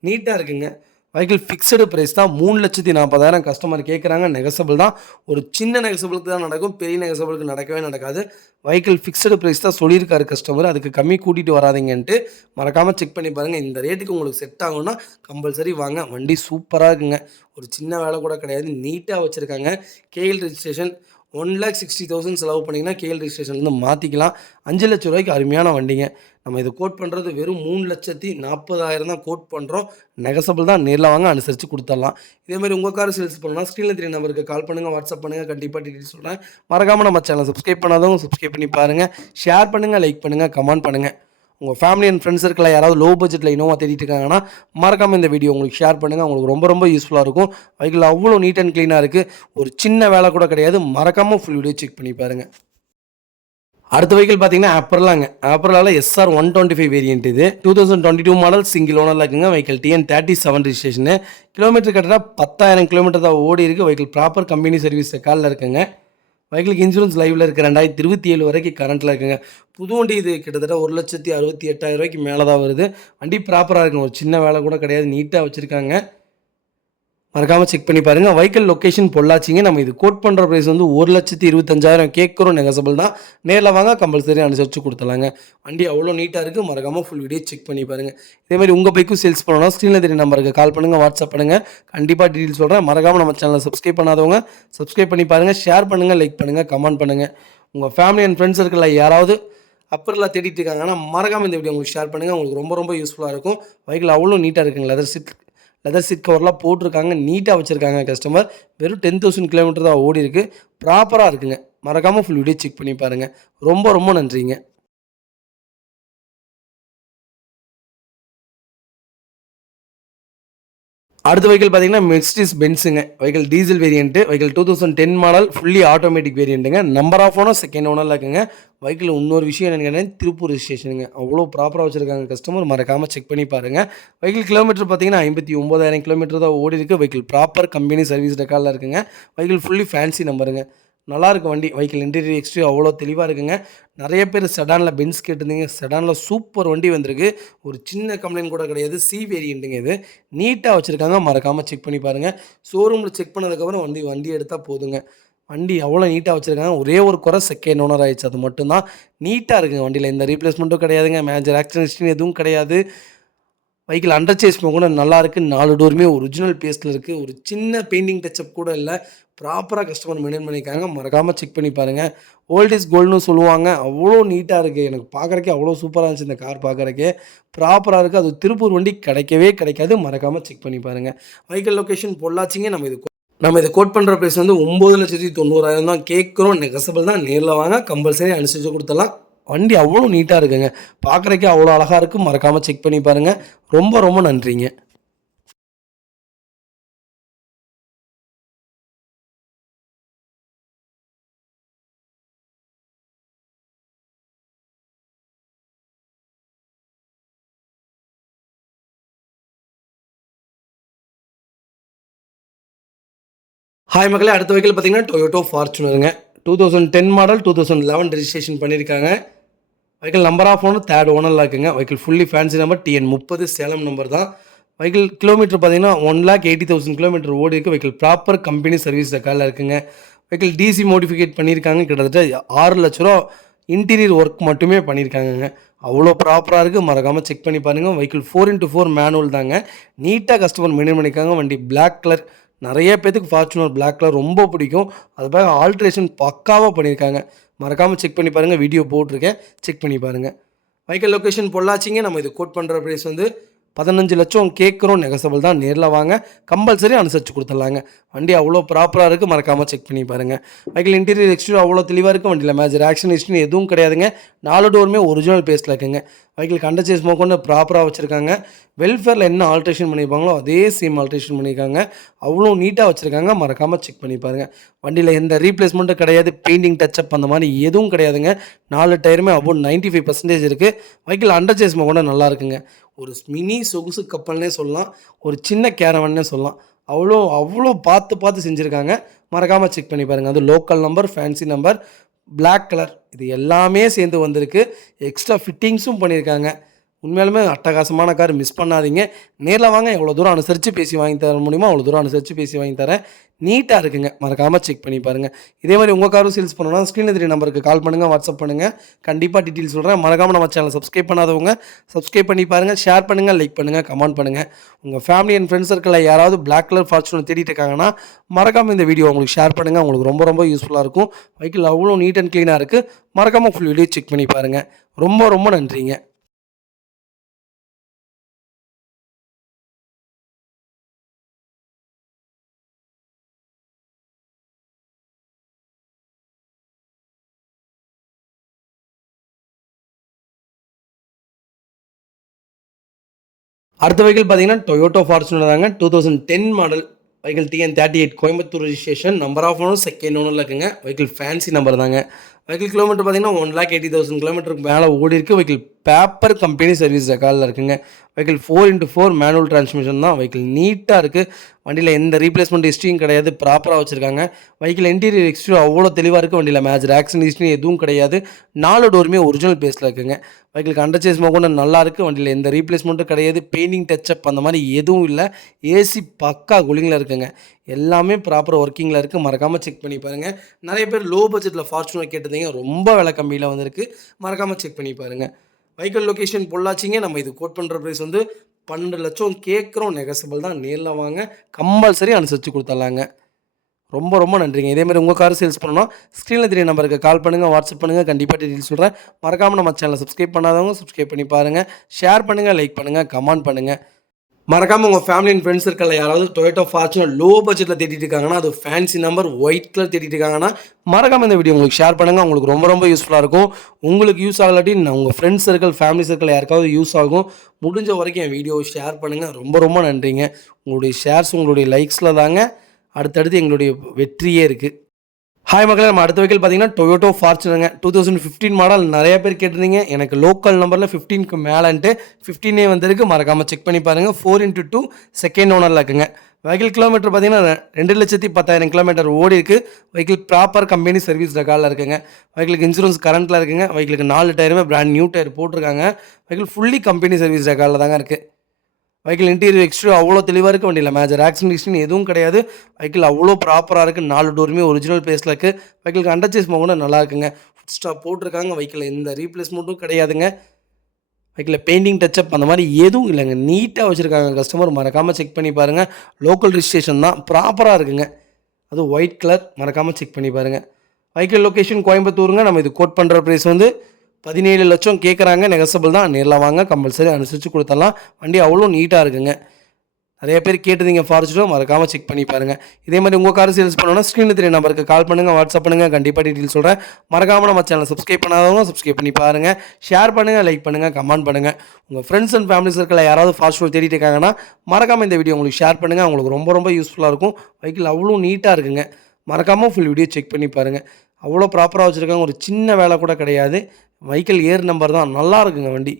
நீட்டா இருக்குங்க. வெஹிக்கிள் ஃபிக்ஸடு பிரைஸ் தான். 3,40,000 கஸ்டமர் கேட்குறாங்க. நெகோஷியபிள் தான். ஒரு சின்ன நெகோஷியபிளுக்கு தான் நடக்கும். பெரிய நெகோஷியபிளுக்கு நடக்கவே நடக்காது. வெஹிக்கிள் ஃபிக்ஸடு பிரைஸ் தான் சொல்லியிருக்காரு கஸ்டமர். அதுக்கு கம்மி கூட்டிட்டு வராதீங்கன்ட்டு. மறக்காம செக் பண்ணி பாருங்க. இந்த ரேட்டுக்கு உங்களுக்கு செட் ஆகும்னா கம்பல்சரி வாங்க. வண்டி சூப்பரா இருக்குங்க. ஒரு சின்ன வேலை கூட கிடையாது. நீட்டா வச்சிருக்காங்க. கேஎல் ரெஜிஸ்ட்ரேஷன் 1,60,000 செலவு பண்ணீங்கன்னா கேஎல் ரெஜிஸ்ட்ரேஷன்லேருந்து மாற்றிக்கலாம். ரூ. 5,00,000 அருமையான வண்டிங்க. நம்ம இது கோட் பண்ணுறது வெறும் 3,40,000 தான் கோட் பண்ணுறோம். நெகோஷியபிள் தான். நேர்ல வாங்க, அனுசரிச்சு குடுத்துடலாம். இதேமாரி உங்க கார் சேல்ஸ் பண்ணணும்னா ஸ்க்ரீன்ல தெரிய நம்பருக்கு கால் பண்ணுங்க, வாட்ஸ்அப் பண்ணுங்க. கண்டிப்பா டீடெயில் சொல்றேன். மறக்காம நம்ம சேனல சப்ஸ்கிரைப் பண்ணாதவங்க சப்ஸ்கிரைப் பண்ணி பாருங்க. ஷேர் பண்ணுங்க, லைக் பண்ணுங்க, கமெண்ட் பண்ணுங்க. உங்கள் ஃபேமிலி அண்ட் ஃப்ரெண்ட்ஸ் சர்க்கிளில் யாராவது லோ பட்ஜெட்டில் இனோவா தேடிட்டு இருக்காங்கன்னா மறக்காமல் இந்த வீடியோ உங்களுக்கு ஷேர் பண்ணுங்கள். உங்களுக்கு ரொம்ப ரொம்ப யூஸ்ஃபுல்லாக இருக்கும். வெஹிக்கிள் அவ்வளோ நீட் அண்ட் க்ளீனாக இருக்குது. ஒரு சின்ன வேலை கூட கிடையாது. மறக்காமல் ஃபுல் வீடியோ செக் பண்ணி பாருங்கள். அடுத்த வெஹிக்கிள் பார்த்தீங்கன்னா ஆப்ரலாங்க. ஆப்ரலால SR 125 வேரியன்ட் இது. 2022 மாடல் சிங்கிள் ஓனரில் இருக்குங்க. Vehicle TN37 ரிஜிஸ்ட்ரேஷனு. கிலோமீட்டர் கரெக்டாக 10,000 கிலோமீட்டர் தான் ஓடி இருக்குது. வெஹிக்கிள் ப்ராப்பர் கம்பெனி சர்வீஸ் ரெக்கார்டில் இருக்குங்க. வெஹிக்கிளுக்கு இன்சூரன்ஸ் லைவில் இருக்குது. 2027 வரைக்கும் கரண்ட்டில் இருக்குங்க. புது வண்டி இது கிட்டத்தட்ட 1,68,000 மேலே தான் வருது. வண்டி ப்ராப்பராக இருக்குங்க. ஒரு சின்ன வேலை கூட கிடையாது. நீட்டாக வச்சுருக்காங்க. மறக்காமல் செக் பண்ணி பாருங்கள். வெஹிக்கிள் லொக்கேஷன் பொள்ளாச்சிங்க. நம்ம இது கோட் பண்ணுற ப்ரைஸ் வந்து 1,25,000 கேட்குறோம். நெகசபிள் தான். நேரில் வாங்க, கம்பல்சரி அனுசரித்து கொடுத்துலாங்க. வண்டி அவ்வளோ நீட்டாக இருக்குது. மறக்காமல் ஃபுல் வீடியோ செக் பண்ணி பாருங்கள். இதேமாதிரி உங்கள் பைக்கும் சேல்ஸ் பண்ணணும்னா ஸ்க்ரீனில் தெரிய நம்பருக்கு கால் பண்ணுங்கள், வாட்ஸ்அப் பண்ணுங்கள். கண்டிப்பாக டீட்டெயில் சொல்கிறேன். மறக்காமல் நம்ம சேனலை சப்ஸ்கிரைப் பண்ணாதவங்க சப்ஸ்கிரைப் பண்ணி பாருங்கள். ஷேர் பண்ணுங்கள், லைக் பண்ணுங்கள், கமெண்ட் பண்ணுங்கள். உங்கள் ஃபேமிலி அண்ட் ஃப்ரெண்ட்ஸ் சர்க்கிளில் யாராவது அப்பரில் தேடிட்டு இருக்காங்கன்னா மறக்காமல் இந்த வீடியோ உங்களுக்கு ஷேர் பண்ணுங்கள். உங்களுக்கு ரொம்ப ரொம்ப யூஸ்ஃபுல்லாக இருக்கும். வெஹிக்கிள் அவ்வளோ நீட்டாக இருக்குங்க. லெதர் சீட் கவர்லாம் போட்டிருக்காங்க. நீட்டாக வச்சுருக்காங்க கஸ்டமர். வெறும் 10,000 கிலோமீட்டர் தான் ஓடி இருக்குது. ப்ராப்பராக இருக்குங்க. மறக்காமல் ஃபுல் வீடியோ செக் பண்ணி பாருங்கள். ரொம்ப ரொம்ப நன்றிங்க. அடுத்த வெஹிக்கிள் பார்த்தீங்கன்னா மெர்சிடிஸ் பென்ஸுங்க. Vehicle diesel variant. Vehicle 2010 model fully automatic வேரியன்ட்டுங்க. நம்பர் ஆஃப் ஓனர் செகண்ட் ஓனரில் இருக்குங்க. வெஹிக்கிள் இன்னொரு விஷயம் என்னென்னு கேட்டீங்கன்னா திருப்பூர் ரிஜிஸ்ட்ரேஷனுங்க. அவ்வளோ ப்ராப்பராக வச்சுருக்காங்க கஸ்டமர். மறக்காமல் செக் பண்ணி பாருங்கள். வெஹிக்கிள் கிலோமீட்டர் பார்த்தீங்கன்னா 59,000 கிலோமீட்டர் தான் ஓடி இருக்குது. வெஹிக்கிள் ப்ராப்பர் கம்பெனி சர்வீஸ் ரெக்கார்டில் இருக்குங்க. வெஹிக்கிள் ஃபுல்லி ஃபேன்சி நம்பருங்க. நல்லாயிருக்கும் வண்டி. வெஹிக்கிள் இன்டீரியர் எக்ஸ்டீரியர் அவ்வளோ தெளிவாக இருக்குங்க. நிறைய பேர் செடானில் பென்ஸ் கேட்டிருந்தீங்க. செடானில் சூப்பர் வண்டி வந்திருக்கு. ஒரு சின்ன கம்ப்ளைண்ட் கூட கிடையாது. சி வேரியண்ட்டுங்க இது. நீட்டாக வச்சுருக்காங்க. மறக்காமல் செக் பண்ணி பாருங்கள். ஷோரூமில் செக் பண்ணதுக்கப்புறம் வண்டி எடுத்தால் போதுங்க. வண்டி அவ்வளோ நீட்டாக வச்சுருக்காங்க. ஒரே ஒரு குறை செகண்ட் ஓனர் ஆயிடுச்சு. அது மட்டும்தான். நீட்டாக இருக்குங்க வண்டியில். எந்த ரீப்ளேஸ்மெண்ட்டும் கிடையாதுங்க. மேஜர் ஆக்சிடென்ட் ஹிஸ்ட்ரி எதுவும் கிடையாது. வெஹிக்கிள் அண்டர் சேஸ் கூட நல்லாயிருக்கு. 4 டோருமே ஒரிஜினல் பேஸ்ட்டில் இருக்குது. ஒரு சின்ன பெயிண்டிங் டச்சப் கூட இல்லை. ப்ராப்பராக கஸ்டமர் மெயின்டைன் பண்ணியிருக்காங்க. மறக்காமல் செக் பண்ணி பாருங்கள். ஓல்ட் இஸ் கோல்டுன்னு சொல்லுவாங்க. அவ்வளோ நீட்டாக இருக்குது. எனக்கு பார்க்குறக்கே அவ்வளோ சூப்பராக இருந்துச்சு இந்த கார் பார்க்குறக்கே. ப்ராப்பராக இருக்குது. அது திருப்பூர் வண்டி கிடைக்கவே கிடைக்காது. மறக்காமல் செக் பண்ணி பாருங்கள். வெஹிக்கிள் லொக்கேஷன் பொள்ளாச்சிங்க. நம்ம இதை கோட் பண்ணுற ப்ரைஸ் வந்து 9,90,000 தான் கேட்குறோம். நெகசபிள் தான். நேரில் வாங்க, கம்பல்சரி அனுசரித்து கொடுத்துடலாம். வண்டி அவ்வளோ நீட்டாக இருக்குங்க. பார்க்குறக்கே அவ்வளோ அழகாக இருக்குது. மறக்காமல் செக் பண்ணி பாருங்கள். ரொம்ப ரொம்ப நன்றிங்க. ஹாய் மக்களே, அடுத்த வெஹிக்கிள் பார்த்தீங்கன்னா டொயோட்டோ ஃபார்ச்சுனருங்க. 2010 மாடல் 2011 ரெஜிஸ்ட்ரேஷன் பண்ணியிருக்காங்க. Vehicle number of owner third ஓனரில் இருக்குங்க. Vehicle fully fancy number TN30 Salem number தான். வெஹிக்கிள் கிலோமீட்டர் பார்த்தீங்கன்னா 1,80,000 கிலோமீட்டர் ஓடி இருக்குது. வெஹிக்கிள் ப்ராப்பர் கம்பெனி சர்வீஸ் ரெக்கார்டில் இருக்குங்க. வெஹிக்கிள் டிசி மோடிஃபிகேட் பண்ணியிருக்காங்க. கிட்டத்தட்ட 6,00,000 இன்டீரியர் ஒர்க் மட்டுமே பண்ணியிருக்காங்கங்க. அவ்வளோ ப்ராப்பராக இருக்குது. மறக்காமல் செக் பண்ணி பாருங்கள். வெஹிக்கிள் 4x4 மேனுவல் தாங்க. நீட்டாக கஸ்டமர் மெயின்டைன் பண்ணியிருக்காங்க. வண்டி பிளாக் கலர். நிறைய பேத்துக்கு ஃபார்ச்சுனர் பிளாக் கலர் ரொம்ப பிடிக்கும். அதுக்காக ஆல்ட்ரேஷன் பக்காவாக பண்ணியிருக்காங்க. மறக்காமல் செக் பண்ணி பாருங்கள். வீடியோ போட்டிருக்கேன், செக் பண்ணி பாருங்கள். வெஹிக்கிள் லொக்கேஷன் பொள்ளாச்சிங்க. நம்ம இது கோட் பண்ணுற ப்ரைஸ் வந்து 15,00,000 கேட்குறோம். நெகசபிள் தான். நேரில் வாங்க, கம்பல்சரி அனுசரித்து கொடுத்துடலாங்க. வண்டி அவ்வளோ ப்ராப்பராக இருக்குது. மறக்காமல் செக் பண்ணி பாருங்கள். வெஹிக்கிள் இன்டீரியர் எக்ஸ்டீரியர் அவ்வளோ தெளிவாக இருக்குது. வண்டியில் மேஜர் ஆக்ஷன் ஹிஸ்ட்ரி எதுவும் கிடையாதுங்க. 4 டோருமே ஒரிஜினல் பேஸ்ட்டில் இருக்குங்க. வெஹிக்கிள் கண்டச்சேஸ் கொண்டு ப்ராப்பராக வச்சுருக்காங்க. வெல்ஃபேரில் என்ன ஆல்ட்ரேஷன் பண்ணியிருப்பாங்களோ அதே சேம் ஆல்ட்ரேஷன் பண்ணியிருக்காங்க. அவ்வளோ நீட்டாக வச்சுருக்காங்க. மறக்காமல் செக் பண்ணி பாருங்கள். வண்டியில் எந்த ரீப்ளேஸ்மெண்ட்டும் கிடையாது. பெயிண்டிங் டச்சப் அந்த மாதிரி எதுவும் கிடையாதுங்க. 4 டயருமே அபோவ் 95% இருக்குது. வெஹிக்கிள் அண்டர் சேஸ் கூட நல்லா இருக்குங்க. ஒரு மினி சொகுசு கப்பல்னே சொல்லலாம். ஒரு சின்ன கேரவன்னே சொல்லலாம். அவ்வளோ அவ்வளோ பார்த்து பார்த்து செஞ்சுருக்காங்க. மறக்காமல் செக் பண்ணி பாருங்கள். அது local number, fancy number, black colour, இது எல்லாமே சேர்ந்து வந்திருக்கு. எக்ஸ்ட்ரா ஃபிட்டிங்ஸும் பண்ணியிருக்காங்க. உண்மையாலுமே அட்டகாசமான கார். மிஸ் பண்ணாதீங்க. நேரில் வாங்க. எவ்வளோ தூரம் அனுசரித்து பேசி வாங்கி தர முடியுமோ அவ்வளோ தூரம் அனுசரித்து பேசி வாங்கி தரேன். நீட்டாக இருக்குங்க. மறக்காமல் செக் பண்ணி பாருங்கள். இதே மாதிரி உங்கள் காரும் சேல்ஸ் பண்ணணும்னா ஸ்க்ரீனில் தெரிய நம்பருக்கு கால் பண்ணுங்கள், வாட்ஸ்அப் பண்ணுங்கள். கண்டிப்பாக டீட்டெயில் சொல்கிறேன். மறக்காமல் நம்ம சேனலை சப்ஸ்கிரைப் பண்ணாதவங்க சப்ஸ்கிரைப் பண்ணி பாருங்கள். ஷேர் பண்ணுங்கள், லைக் பண்ணுங்கள், கமெண்ட் பண்ணுங்கள். உங்கள் ஃபேமிலி அண்ட் ஃப்ரெண்ட்ஸ் சர்க்கிளில் யாராவது பிளாக் கலர் ஃபார்ச்சுனர் தேடிட்டு இருக்காங்கன்னா மறக்காமல் இந்த வீடியோ உங்களுக்கு ஷேர் பண்ணுங்கள். உங்களுக்கு ரொம்ப ரொம்ப யூஸ்ஃபுல்லாக இருக்கும். வெஹிக்கிள் அவ்வளோ நீட் அண்ட் க்ளீனாக இருக்குது. மறக்காமல் ஃபுல் வீடியோ செக் பண்ணி பாருங்கள். ரொம்ப ரொம்ப நன்றிங்க. அடுத்த வெஹிக்கிள் பார்த்தீங்கன்னா டொயோட்டோ ஃபார்ச்சுனர் தாங்க. 2010 model vehicle TN38 Coimbatore registration. Number of owner second ஓனரில் இருக்குங்க. வெஹிக்கிள் ஃபேன்சி நம்பர் தாங்க. வெஹிக்கிள் கிலோமீட்டர் பார்த்தீங்கன்னா 1,80,000 கிலோமீட்டருக்கு மேலே ஓடி இருக்குது. வெஹிக்கிள் பேப்பர் கம்பெனி சர்வீஸ் ரெக்கார்டில் இருக்குங்க. வெஹிக்கிள் 4x4 மேனுவல் டிரான்ஸ்மிஷன் தான். வெஹிக்கிள் நீட்டாக இருக்குது. வண்டியில் எந்த ரீப்ளேஸ்மெண்ட் ஹிஸ்ட்ரியும் கிடையாது, ப்ராப்பராக வச்சுருக்காங்க. வெஹிக்கிள் இன்டீரியர் எக்ஸ்டீரியர் அவ்வளோ தெளிவாக இருக்குது. வண்டியில் மேஜர் ஆக்சிடென்ட் ஹிஸ்ட்ரி எதுவும் கிடையாது. 4 டோருமே ஒரிஜினல் பேஸில் இருக்குங்க. வெஹிக்கிளுக்கு அண்டர்சேஸ் கூட நல்லா இருக்குது. வண்டியில் எந்த ரீப்ளேஸ்மெண்ட்டும் கிடையாது. பெயிண்டிங் டச்சப் அந்த மாதிரி எதுவும் இல்லை. ஏசி பக்கா கூலிங்கில் இருக்குங்க. எல்லாமே ப்ராப்பர் ஒர்க்கிங்கில் இருக்குது. மறக்காமல் செக் பண்ணி பாருங்கள். நிறைய பேர் லோ பட்ஜெட்டில் ஃபார்ச்சுனர் கேட்டதீங்க, ரொம்ப விலை கம்மியில் வந்திருக்கு. மறக்காமல் செக் பண்ணி பாருங்கள். வெஹிக்கிள் லொக்கேஷன் பொள்ளாச்சிங்க. நம்ம இது கோட் பண்ணுற ப்ரைஸ் வந்து 12 லட்சம் கேட்குறோம். நெகசபிள் தான். நேரில் வாங்க, கம்பல்சரி அனுசரித்து கொடுத்துடலாங்க. ரொம்ப ரொம்ப நன்றிங்க. இதேமாதிரி உங்கள் கார் சேல்ஸ் பண்ணணும், ஸ்க்ரீனில் தெரிய நம்பருக்கு கால் பண்ணுங்கள், வாட்ஸ்அப் பண்ணுங்கள். கண்டிப்பாக டீட்டெயில்ஸ் சொல்கிறேன். மறக்காமல் நம்ம சேனலை சப்ஸ்கிரைப் பண்ணாதவங்க சப்ஸ்கிரைப் பண்ணி பாருங்கள். ஷேர் பண்ணுங்கள், லைக் பண்ணுங்கள், கமெண்ட் பண்ணுங்கள். மறக்காமல் உங்கள் ஃபேமிலி அண்ட் ஃப்ரெண்ட்ஸ் சர்க்கிளில் யாராவது டொயோட்டோ ஃபார்ச்சுனர் லோ பட்ஜெட்டில் தேடிட்டு இருக்காங்கன்னா, அது ஃபேன்சி நம்பர் ஒயிட் கலர் தேடிட்டு இருக்காங்கன்னா, மறக்காமல் இந்த வீடியோ உங்களுக்கு ஷேர் பண்ணுங்கள். உங்களுக்கு ரொம்ப ரொம்ப யூஸ்ஃபுல்லாக இருக்கும். உங்களுக்கு யூஸ் ஆகலாட்டி உங்கள் ஃப்ரெண்ட்ஸ் சர்க்கிள், ஃபேமிலி சர்க்கிள் யாருக்காவது யூஸ் ஆகும். முடிஞ்ச வரைக்கும் என் வீடியோவை ஷேர் பண்ணுங்கள். ரொம்ப ரொம்ப நன்றிங்க. உங்களுடைய ஷேர்ஸ், உங்களுடைய லைக்ஸில் தாங்க அடுத்தடுத்து எங்களுடைய வெற்றியே இருக்குது. ஹாய் மக்களே, நம்ம அடுத்த வெஹிக்கிள் பார்த்தீங்கன்னா டொயோட்டோ ஃபார்ச்சுனருங்க. 2015 மாடல். நிறைய பேர் கேட்டிருந்தீங்க. எனக்கு லோக்கல் நம்பரில் 15க்கு மேலேன்ட்டு 15 வந்திருக்கு. மறக்காமல் செக் பண்ணி பாருங்கள். 4x2 செகண்ட் ஓனரில் இருக்குங்க. வெஹிக்கிள் கிலோமீட்டர் பார்த்தீங்கன்னா 2,10,000 கிலோமீட்டர் ஓடி இருக்குது. வெஹிக்கிள் ப்ராப்பர் கம்பெனி சர்வீஸ் ரெக்கார்டில் இருக்குங்க. வெஹிக்கிளுக்கு இன்சூரன்ஸ் கரண்ட்டில் இருக்குங்க. வெஹிக்கிளுக்கு 4 டயருமே பிராண்ட் நியூ டயர் போட்டிருக்காங்க. வெஹிக்கிள் ஃபுல்லி கம்பெனி சர்வீஸ் ரெக்கார்டில் தாங்க இருக்குது. வெஹிக்கிள் இன்டீரியர் எக்ஸ்டீரியர் அவ்வளோ தெளிவாக இருக்குது. வண்டியில் மேஜர் ஆக்சிடென்ட் ஹிஸ்ட்ரி எதுவும் கிடையாது. வெஹிக்கிள் அவ்வளோ ப்ராப்பராக இருக்குது. 4 டோருமே ஒரிஜினல் பேஸில் இருக்குது. வெஹிக்கிளுக்கு அண்டர்சேஸ் கூட நல்லா இருக்குங்க. ஃபுட் ஸ்டாப் போட்டிருக்காங்க. வெஹிக்கிள் எந்த ரீப்ளேஸ்மெண்ட்டும் கிடையாதுங்க. வெஹிக்கிளில் பெயிண்டிங் டச்சப் அந்த மாதிரி எதுவும் இல்லைங்க. நீட்டாக வச்சுருக்காங்க. கஸ்டமர் மறக்காமல் செக் பண்ணி பாருங்கள். லோக்கல் ரிஜிஸ்ட்ரேஷன் தான், ப்ராப்பராக இருக்குங்க. அது ஒயிட் கலர். மறக்காமல் செக் பண்ணி பாருங்கள். வெஹிக்கிள் லொக்கேஷன் கோயம்புத்தூருங்க. நம்ம இது கோட் பண்ணுற ப்ரைஸ் வந்து 17 லட்சம் கேட்குறாங்க. நெகசபிள் தான். நேரில் வாங்க, கம்பல்சரி அனுசரித்து கொடுத்துடலாம். வண்டி அவ்வளோ நீட்டாக இருக்குங்க. நிறைய பேர் கேட்டதீங்க ஃபார்ச்சுனர். மறக்காமல் செக் பண்ணி பாருங்கள். இதே மாதிரி உங்கள் கார் சேல்ஸ் பண்ணணும்னா ஸ்க்ரீனில் தெரிய நம்பருக்கு கால் பண்ணுங்கள், வாட்ஸ்அப் பண்ணுங்கள். கண்டிப்பாக டீட்டெயில் சொல்கிறேன். மறக்காமல் நம்ம சேனல் சப்ஸ்கிரைப் பண்ணாதவங்க சப்ஸ்கிரைப் பண்ணி பாருங்கள். ஷேர் பண்ணுங்கள், லைக் பண்ணுங்கள், கமெண்ட் பண்ணுங்கள். உங்கள் ஃப்ரெண்ட்ஸ் அண்ட் ஃபேமிலி சர்க்கிளில் யாராவது ஃபார்ச்சுனர் தேடிட்டு இருக்காங்கன்னா, மறக்காமல் இந்த வீடியோ உங்களுக்கு ஷேர் பண்ணுங்கள். உங்களுக்கு ரொம்ப ரொம்ப யூஸ்ஃபுல்லாக இருக்கும். வெஹிக்கிள் அவ்வளோ நீட்டாக இருக்குங்க. மறக்காமல் ஃபுல் வீடியோ செக் பண்ணி பாருங்கள். அவ்வளோ ப்ராப்பராக வச்சுருக்காங்க. ஒரு சின்ன வேலை கூட கிடையாது. வெஹிக்கிள் ஏர் நம்பர் தான். நல்லா இருக்குங்க வண்டி.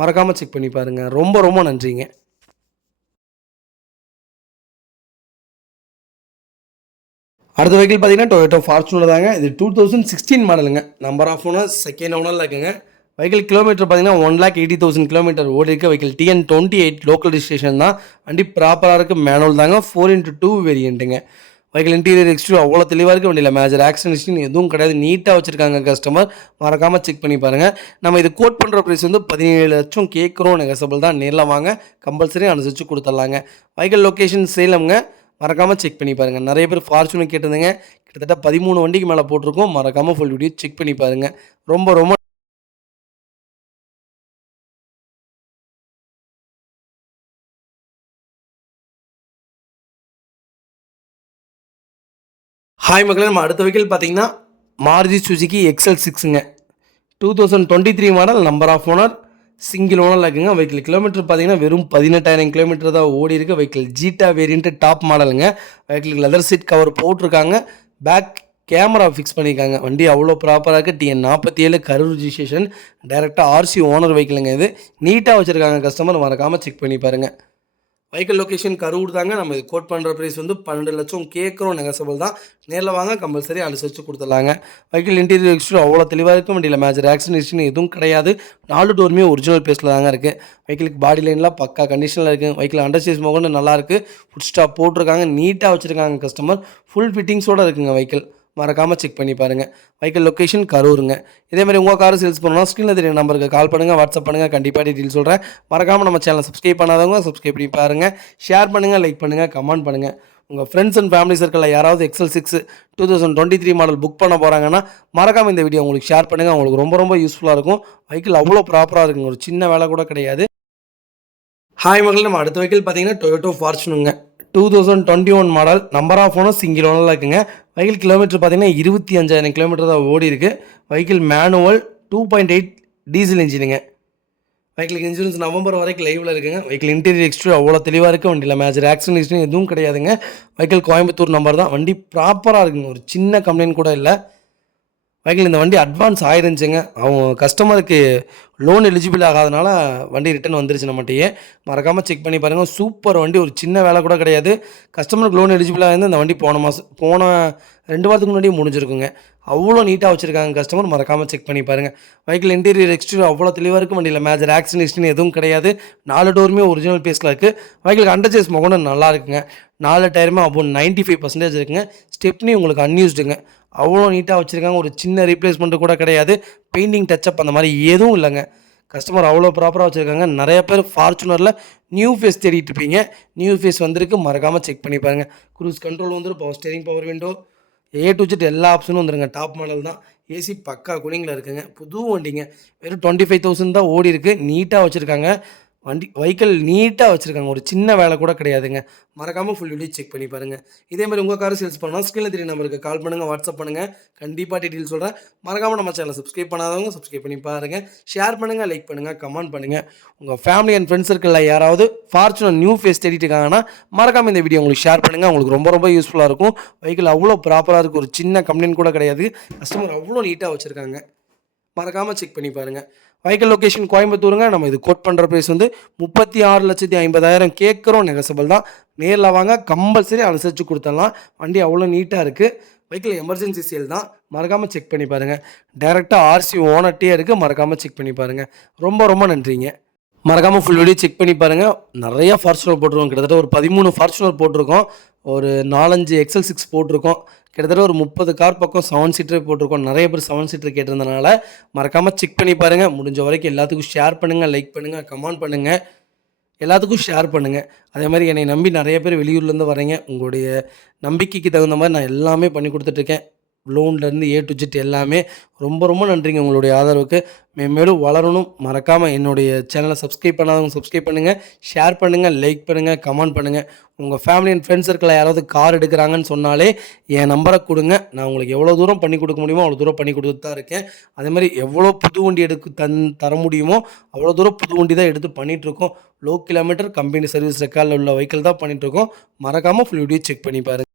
மறக்காமல் செக் பண்ணி பாருங்கள். ரொம்ப ரொம்ப நன்றிங்க. அடுத்த வெஹிக்கிள் பார்த்தீங்கன்னா டொயோட்டோ ஃபார்ச்சுனர் தாங்க. இது 2016 மாடலுங்க. நம்பர் ஆஃப் ஓனர் செகண்ட் ஓனரில் இருக்குங்க. வெஹிக்கிள் கிலோமீட்டர் பார்த்தீங்கன்னா 1,80,000 கிலோமீட்டர் ஓடி இருக்குது. வெஹிக்கிள் TN28 லோக்கல் ரிஜிஸ்ட்ரேஷன் தான். வண்டி ப்ராப்பராக இருக்குது. மேனுவல் தாங்க. 4x2 வேரியண்ட்டுங்க. வெஹிக்கிள் இன்டீரியர் எக்ஸ்டீரியர் அவ்வளோ தெளிவாக இருக்குது. வண்டியில் மேஜர் ஆக்சிடென்ட் ஹிஸ்ட்ரி எதுவும் கிடையாது. நீட்டாக வச்சுருக்காங்க கஸ்டமர். மறக்காமல் செக் பண்ணி பாருங்கள். நம்ம இது கோட் பண்ணுற ப்ரைஸ் வந்து 17 லட்சம் கேட்குறோம். நெகசபிள் தான். நேரில் வாங்க, கம்பல்சரி அனுசரித்து கொடுத்துடலாங்க. Vehicle location சேலம்ங்க. மறக்காமல் செக் பண்ணி பாருங்கள். நிறைய பேர் ஃபார்ச்சுனர் கேட்டிருந்தீங்க. கிட்டத்தட்ட 13 வண்டிக்கு மேலே போட்டிருக்கோம். மறக்காமல் ஃபுல் வீடியோ செக் பண்ணி பாருங்கள். ரொம்ப ரொம்ப ஹாய் மக்களே, நம்ம அடுத்த வெஹிக்கிள் பார்த்தீங்கன்னா மாருதி சுசுகி XL6ங்க. 2023 model. Number of owner single ஓனரில் இருக்குங்க. வெஹிக்கிள் கிலோமீட்டர் பார்த்தீங்கன்னா வெறும் 18,000 கிலோமீட்டர் தான் ஓடி இருக்குது. வெஹிக்கிள் ஜீட்டா வேரியண்ட்டு டாப் மாடலுங்க. வெஹிக்கிளுக்கு லெதர் சீட் கவர் போட்டிருக்காங்க. பேக் கேமரா ஃபிக்ஸ் பண்ணியிருக்காங்க. வண்டி அவ்வளோ ப்ராப்பராக இருக்குது. TN47 Karur registration. டைரெக்டாக RC ஓனர் வெஹிக்கிளுங்க. இது நீட்டாக வச்சுருக்காங்க. கஸ்டமர் மறக்காமல் செக் பண்ணி பாருங்கள். வெஹிக்கிள் லொக்கேஷன் கரூர் தாங்க. நம்ம இது கோட் பண்ணுற ப்ரைஸ் வந்து 12 லட்சம் கேட்குறோம். நெகசபிள் தான். நேரில் வாங்க, கம்பல்சரி அனுசரித்து கொடுத்துடலாங்க. வெஹிக்கிள் இன்டீரியர் எக்ஸ்டீரியர் அவ்வளோ தெளிவாக இருக்கும். வண்டியில் மேஜர் ஆக்சிடென்ட் ஹிஸ்ட்ரி எதுவும் கிடையாது. 4 டோருமே ஒரிஜினல் பேஸில் தாங்க இருக்குது. வெஹிக்கிளுக்கு பாடி லைன்லாம் பக்கா கண்டிஷனில் இருக்குது. வெஹிக்கிள் அண்டர்சேஸ் கூட நல்லா இருக்குது. ஃபுட் ஸ்டாப் போட்டிருக்காங்க. நீட்டாக வச்சுருக்காங்க கஸ்டமர். ஃபுல் ஃபிட்டிங்ஸோடு இருக்குங்க வெஹிக்கிள். மறக்காமல் செக் பண்ணி பாருங்கள். வெஹிக்கிள் லொக்கேஷன் கரூருங்க. இதே மாதிரி உங்கள் கார் சேல்ஸ் பண்ணணும்னா ஸ்க்ரீனில் தெரிய நம்பருக்கு கால் பண்ணுங்கள், வாட்ஸ்அப் பண்ணுங்கள். கண்டிப்பாக டீட்டெயில் சொல்கிறேன். மறக்காமல் நம்ம சேனலை சப்ஸ்கிரைப் பண்ணாதவங்க சப்ஸ்கிரைப் பண்ணி பாருங்கள். ஷேர் பண்ணுங்கள், லைக் பண்ணுங்கள், கமெண்ட் பண்ணுங்கள். உங்கள் ஃப்ரெண்ட்ஸ் அண்ட் ஃபேமிலி சர்க்கிளில் யாராவது XL6 2023 மாடல் புக் பண்ண போகிறாங்கன்னா, மறக்காமல் இந்த வீடியோ உங்களுக்கு ஷேர் பண்ணுங்கள். உங்களுக்கு ரொம்ப ரொம்ப யூஸ்ஃபுல்லாக இருக்கும். வெஹிக்கிள் அவ்வளோ ப்ராப்பராக இருக்குங்க. ஒரு சின்ன வேலை கூட கிடையாது. ஹாய் மக்கள், நம்ம அடுத்த வெஹிக்கிள் பார்த்தீங்கன்னா டொயோட்டோ ஃபார்ச்சுனருங்க. 2021 model. Number of owner single ஓனரில் இருக்குங்க. வெஹிக்கிள் கிலோமீட்டர் பார்த்தீங்கன்னா 25,000 கிலோமீட்டர் தான் ஓடி இருக்குது. வெஹிக்கிள் மேனுவல் 2.8 டீசல் இன்ஜினுங்க. வெஹிக்கிளுக்கு இன்சூரன்ஸ் நவம்பர் வரைக்கும் லைவில் இருக்குங்க. வெஹிக்கிள் இன்டீரியர் எக்ஸ்டீரியர் அவ்வளோ தெளிவாக இருக்குது. வண்டியில் மேஜர் ஆக்சிடென்ட் ஹிஸ்ட்ரி எதுவும் கிடையாதுங்க. வெஹிக்கிள் கோயம்புத்தூர் நம்பர் தான். வண்டி ப்ராப்பராக இருக்குங்க. ஒரு சின்ன கம்ப்ளைண்ட் கூட இல்லை. வெஹிக்கிள் இந்த வண்டி அட்வான்ஸ் ஆயிருந்துச்சுங்க. அவங்க கஸ்டமருக்கு லோன் எலிஜிபிள் ஆகாதனால வண்டி ரிட்டர்ன் வந்துருச்சு நம்மகிட்டயே. மறக்காமல் செக் பண்ணி பாருங்கள். சூப்பர் வண்டி. ஒரு சின்ன வேலை கூட கிடையாது. கஸ்டமருக்கு லோன் எலிஜிபிளாக இருந்து இந்த வண்டி போன 2 வாரத்துக்கு முன்னாடியே முடிஞ்சிருக்குங்க. அவ்வளோ நீட்டாக வச்சுருக்காங்க கஸ்டமர். மறக்காமல் செக் பண்ணி பாருங்கள். வெஹிக்கிள் இன்டீரியர் எக்ஸ்டீரியர் அவ்வளோ தெளிவாக இருக்குது. வண்டியில் மேஜர் ஆக்சிடென்ட் ஹிஸ்ட்ரின்னு எதுவும் கிடையாது. 4 டோருமே ஒரிஜினல் பேஸில் இருக்குது. வெஹிக்கிளுக்கு அண்டர் சேஸ் மொகனும் நல்லா இருக்குங்க. 4 டயருமே அபோவ் 95% இருக்குங்க. ஸ்டெப்னி உங்களுக்கு அன்யூஸ்டுங்க. அவ்வளோ நீட்டாக வச்சுருக்காங்க. ஒரு சின்ன ரீப்ளேஸ்மெண்ட்டு கூட கிடையாது. பெயிண்டிங் டச்சப் அந்த மாதிரி எதுவும் இல்லைங்க. கஸ்டமர் அவ்வளோ ப்ராப்பராக வச்சுருக்காங்க. நிறைய பேர் ஃபார்ச்சுனரில் நியூ ஃபேஸ் தேடிட்டு இருப்பீங்க. நியூ ஃபேஸ் வந்திருக்கு. மறக்காமல் செக் பண்ணி பாருங்கள். க்ரூஸ் கண்ட்ரோல் வந்துடும். Power steering, power window, A to Z எல்லா ஆப்ஷனும் வந்துருங்க. டாப் மாடல் தான். ஏசி பக்கா கூலிங்கில் இருக்குங்க. புது வண்டிங்க. வெறும் 25,000 தான் ஓடி இருக்குது. நீட்டாக வச்சுருக்காங்க. வெஹிக்கிள் நீட்டாக வச்சுருக்காங்க. ஒரு சின்ன வேலை கூட கிடையாதுங்க. மறக்காமல் ஃபுல் வீடியோ செக் பண்ணி பாருங்கள். இதே மாதிரி உங்கள் காரை சேல்ஸ் பண்ணால் ஸ்க்ரீனில் தெரிய நம்பருக்கு கால் பண்ணுங்கள், வாட்ஸ்அப் பண்ணுங்கள். கண்டிப்பாக டீட்டெயில் சொல்கிறேன். மறக்காமல் நம்ம சேனலை சப்ஸ்கிரைப் பண்ணாதவங்க சப்ஸ்கிரைப் பண்ணி பாருங்கள். ஷேர் பண்ணுங்கள், லைக் பண்ணுங்கள், கமெண்ட் பண்ணுங்கள். உங்கள் ஃபேமிலி அண்ட் ஃப்ரெண்ட்ஸ் சர்க்கிளில் யாராவது ஃபார்ச்சுனர் நியூ ஃபேஸ் தேடிட்டு இருக்காங்கன்னா மறக்காமல் இந்த வீடியோ உங்களுக்கு ஷேர் பண்ணுங்கள். உங்களுக்கு ரொம்ப ரொம்ப யூஸ்ஃபுல்லாக இருக்கும். வெஹிக்கிள் அவ்வளோ ப்ராப்பராக இருக்குது. ஒரு சின்ன கம்ப்ளைண்ட் கூட கிடையாது. கஸ்டமர் அவ்வளோ நீட்டாக வச்சுருக்காங்க. மறக்காமல் செக் பண்ணி பாருங்கள். வெஹிக்கிள் லொக்கேஷன் கோயம்புத்தூருங்க. நம்ம இது கோட் பண்ணுற ப்ரைஸ் வந்து 36,50,000 கேட்குறோம். நெகசபிள் தான். நேரில் வாங்க, கம்பல்சரி அனுசரித்து கொடுத்துடலாம். வண்டி அவ்வளோ நீட்டாக இருக்குது. வெஹிக்கிள் எமர்ஜென்சி சேல் தான். மறக்காமல் செக் பண்ணி பாருங்கள். டேரெக்டாக RC ஓனர்ட்டே இருக்குது. மறக்காமல் செக் பண்ணி பாருங்கள். ரொம்ப ரொம்ப நன்றிங்க. மறக்காமல் ஃபுல் வீடியோ செக் பண்ணி பாருங்கள். நிறையா ஃபார்ச்சுனர் போட்டிருக்கோம். கிட்டத்தட்ட ஒரு 13 ஃபார்ச்சுனர் போட்டிருக்கோம். ஒரு 4-5 XL6 போட்டிருக்கோம். கிட்டத்தட்ட ஒரு 30 கார் பக்கம் 7 சீட்டரே போட்டிருக்கோம். நிறைய பேர் 7 சீட்டர் கேட்டிருந்தனால மறக்காமல் செக் பண்ணி பாருங்கள். முடிஞ்ச வரைக்கும் எல்லாத்துக்கும் ஷேர் பண்ணுங்கள், லைக் பண்ணுங்கள், கமெண்ட் பண்ணுங்கள். எல்லாத்துக்கும் ஷேர் பண்ணுங்கள். அதே மாதிரி என்னை நம்பி நிறைய பேர் வெளியூர்லேருந்து வரீங்க. உங்களுடைய நம்பிக்கைக்கு தகுந்த மாதிரி நான் எல்லாமே பண்ணி கொடுத்துட்ருக்கேன். லோன்லேருந்து A to Z எல்லாமே. ரொம்ப ரொம்ப நன்றிங்க உங்களுடைய ஆதரவுக்கு. மேலும் வளரணும். மறக்காமல் என்னுடைய சேனலை சப்ஸ்கிரைப் பண்ணாதவங்க சப்ஸ்கிரைப் பண்ணுங்கள், ஷேர் பண்ணுங்கள், லைக் பண்ணுங்கள், கமெண்ட் பண்ணுங்கள். உங்கள் ஃபேமிலி அண்ட் ஃப்ரெண்ட்ஸ் சர்க்கிளில் யாராவது கார் எடுக்கிறாங்கன்னு சொன்னாலே என் நம்பரை கொடுங்க. நான் உங்களுக்கு எவ்வளோ தூரம் பண்ணி கொடுக்க முடியுமோ அவ்வளோ தூரம் பண்ணி கொடுத்துட்டு தான் இருக்கேன். அதே மாதிரி எவ்வளோ புது வண்டி தர முடியுமோ அவ்வளோ தூரம் புது வண்டி தான் எடுத்து பண்ணிகிட்ருக்கோம். லோ கிலோமீட்டர் கம்பெனி சர்வீஸ் ரெக்கார்டில் உள்ள வெஹிக்கிள் தான் பண்ணிகிட்ருக்கோம். மறக்காமல் ஃபுல் வீடியோ செக் பண்ணி பாருங்கள்.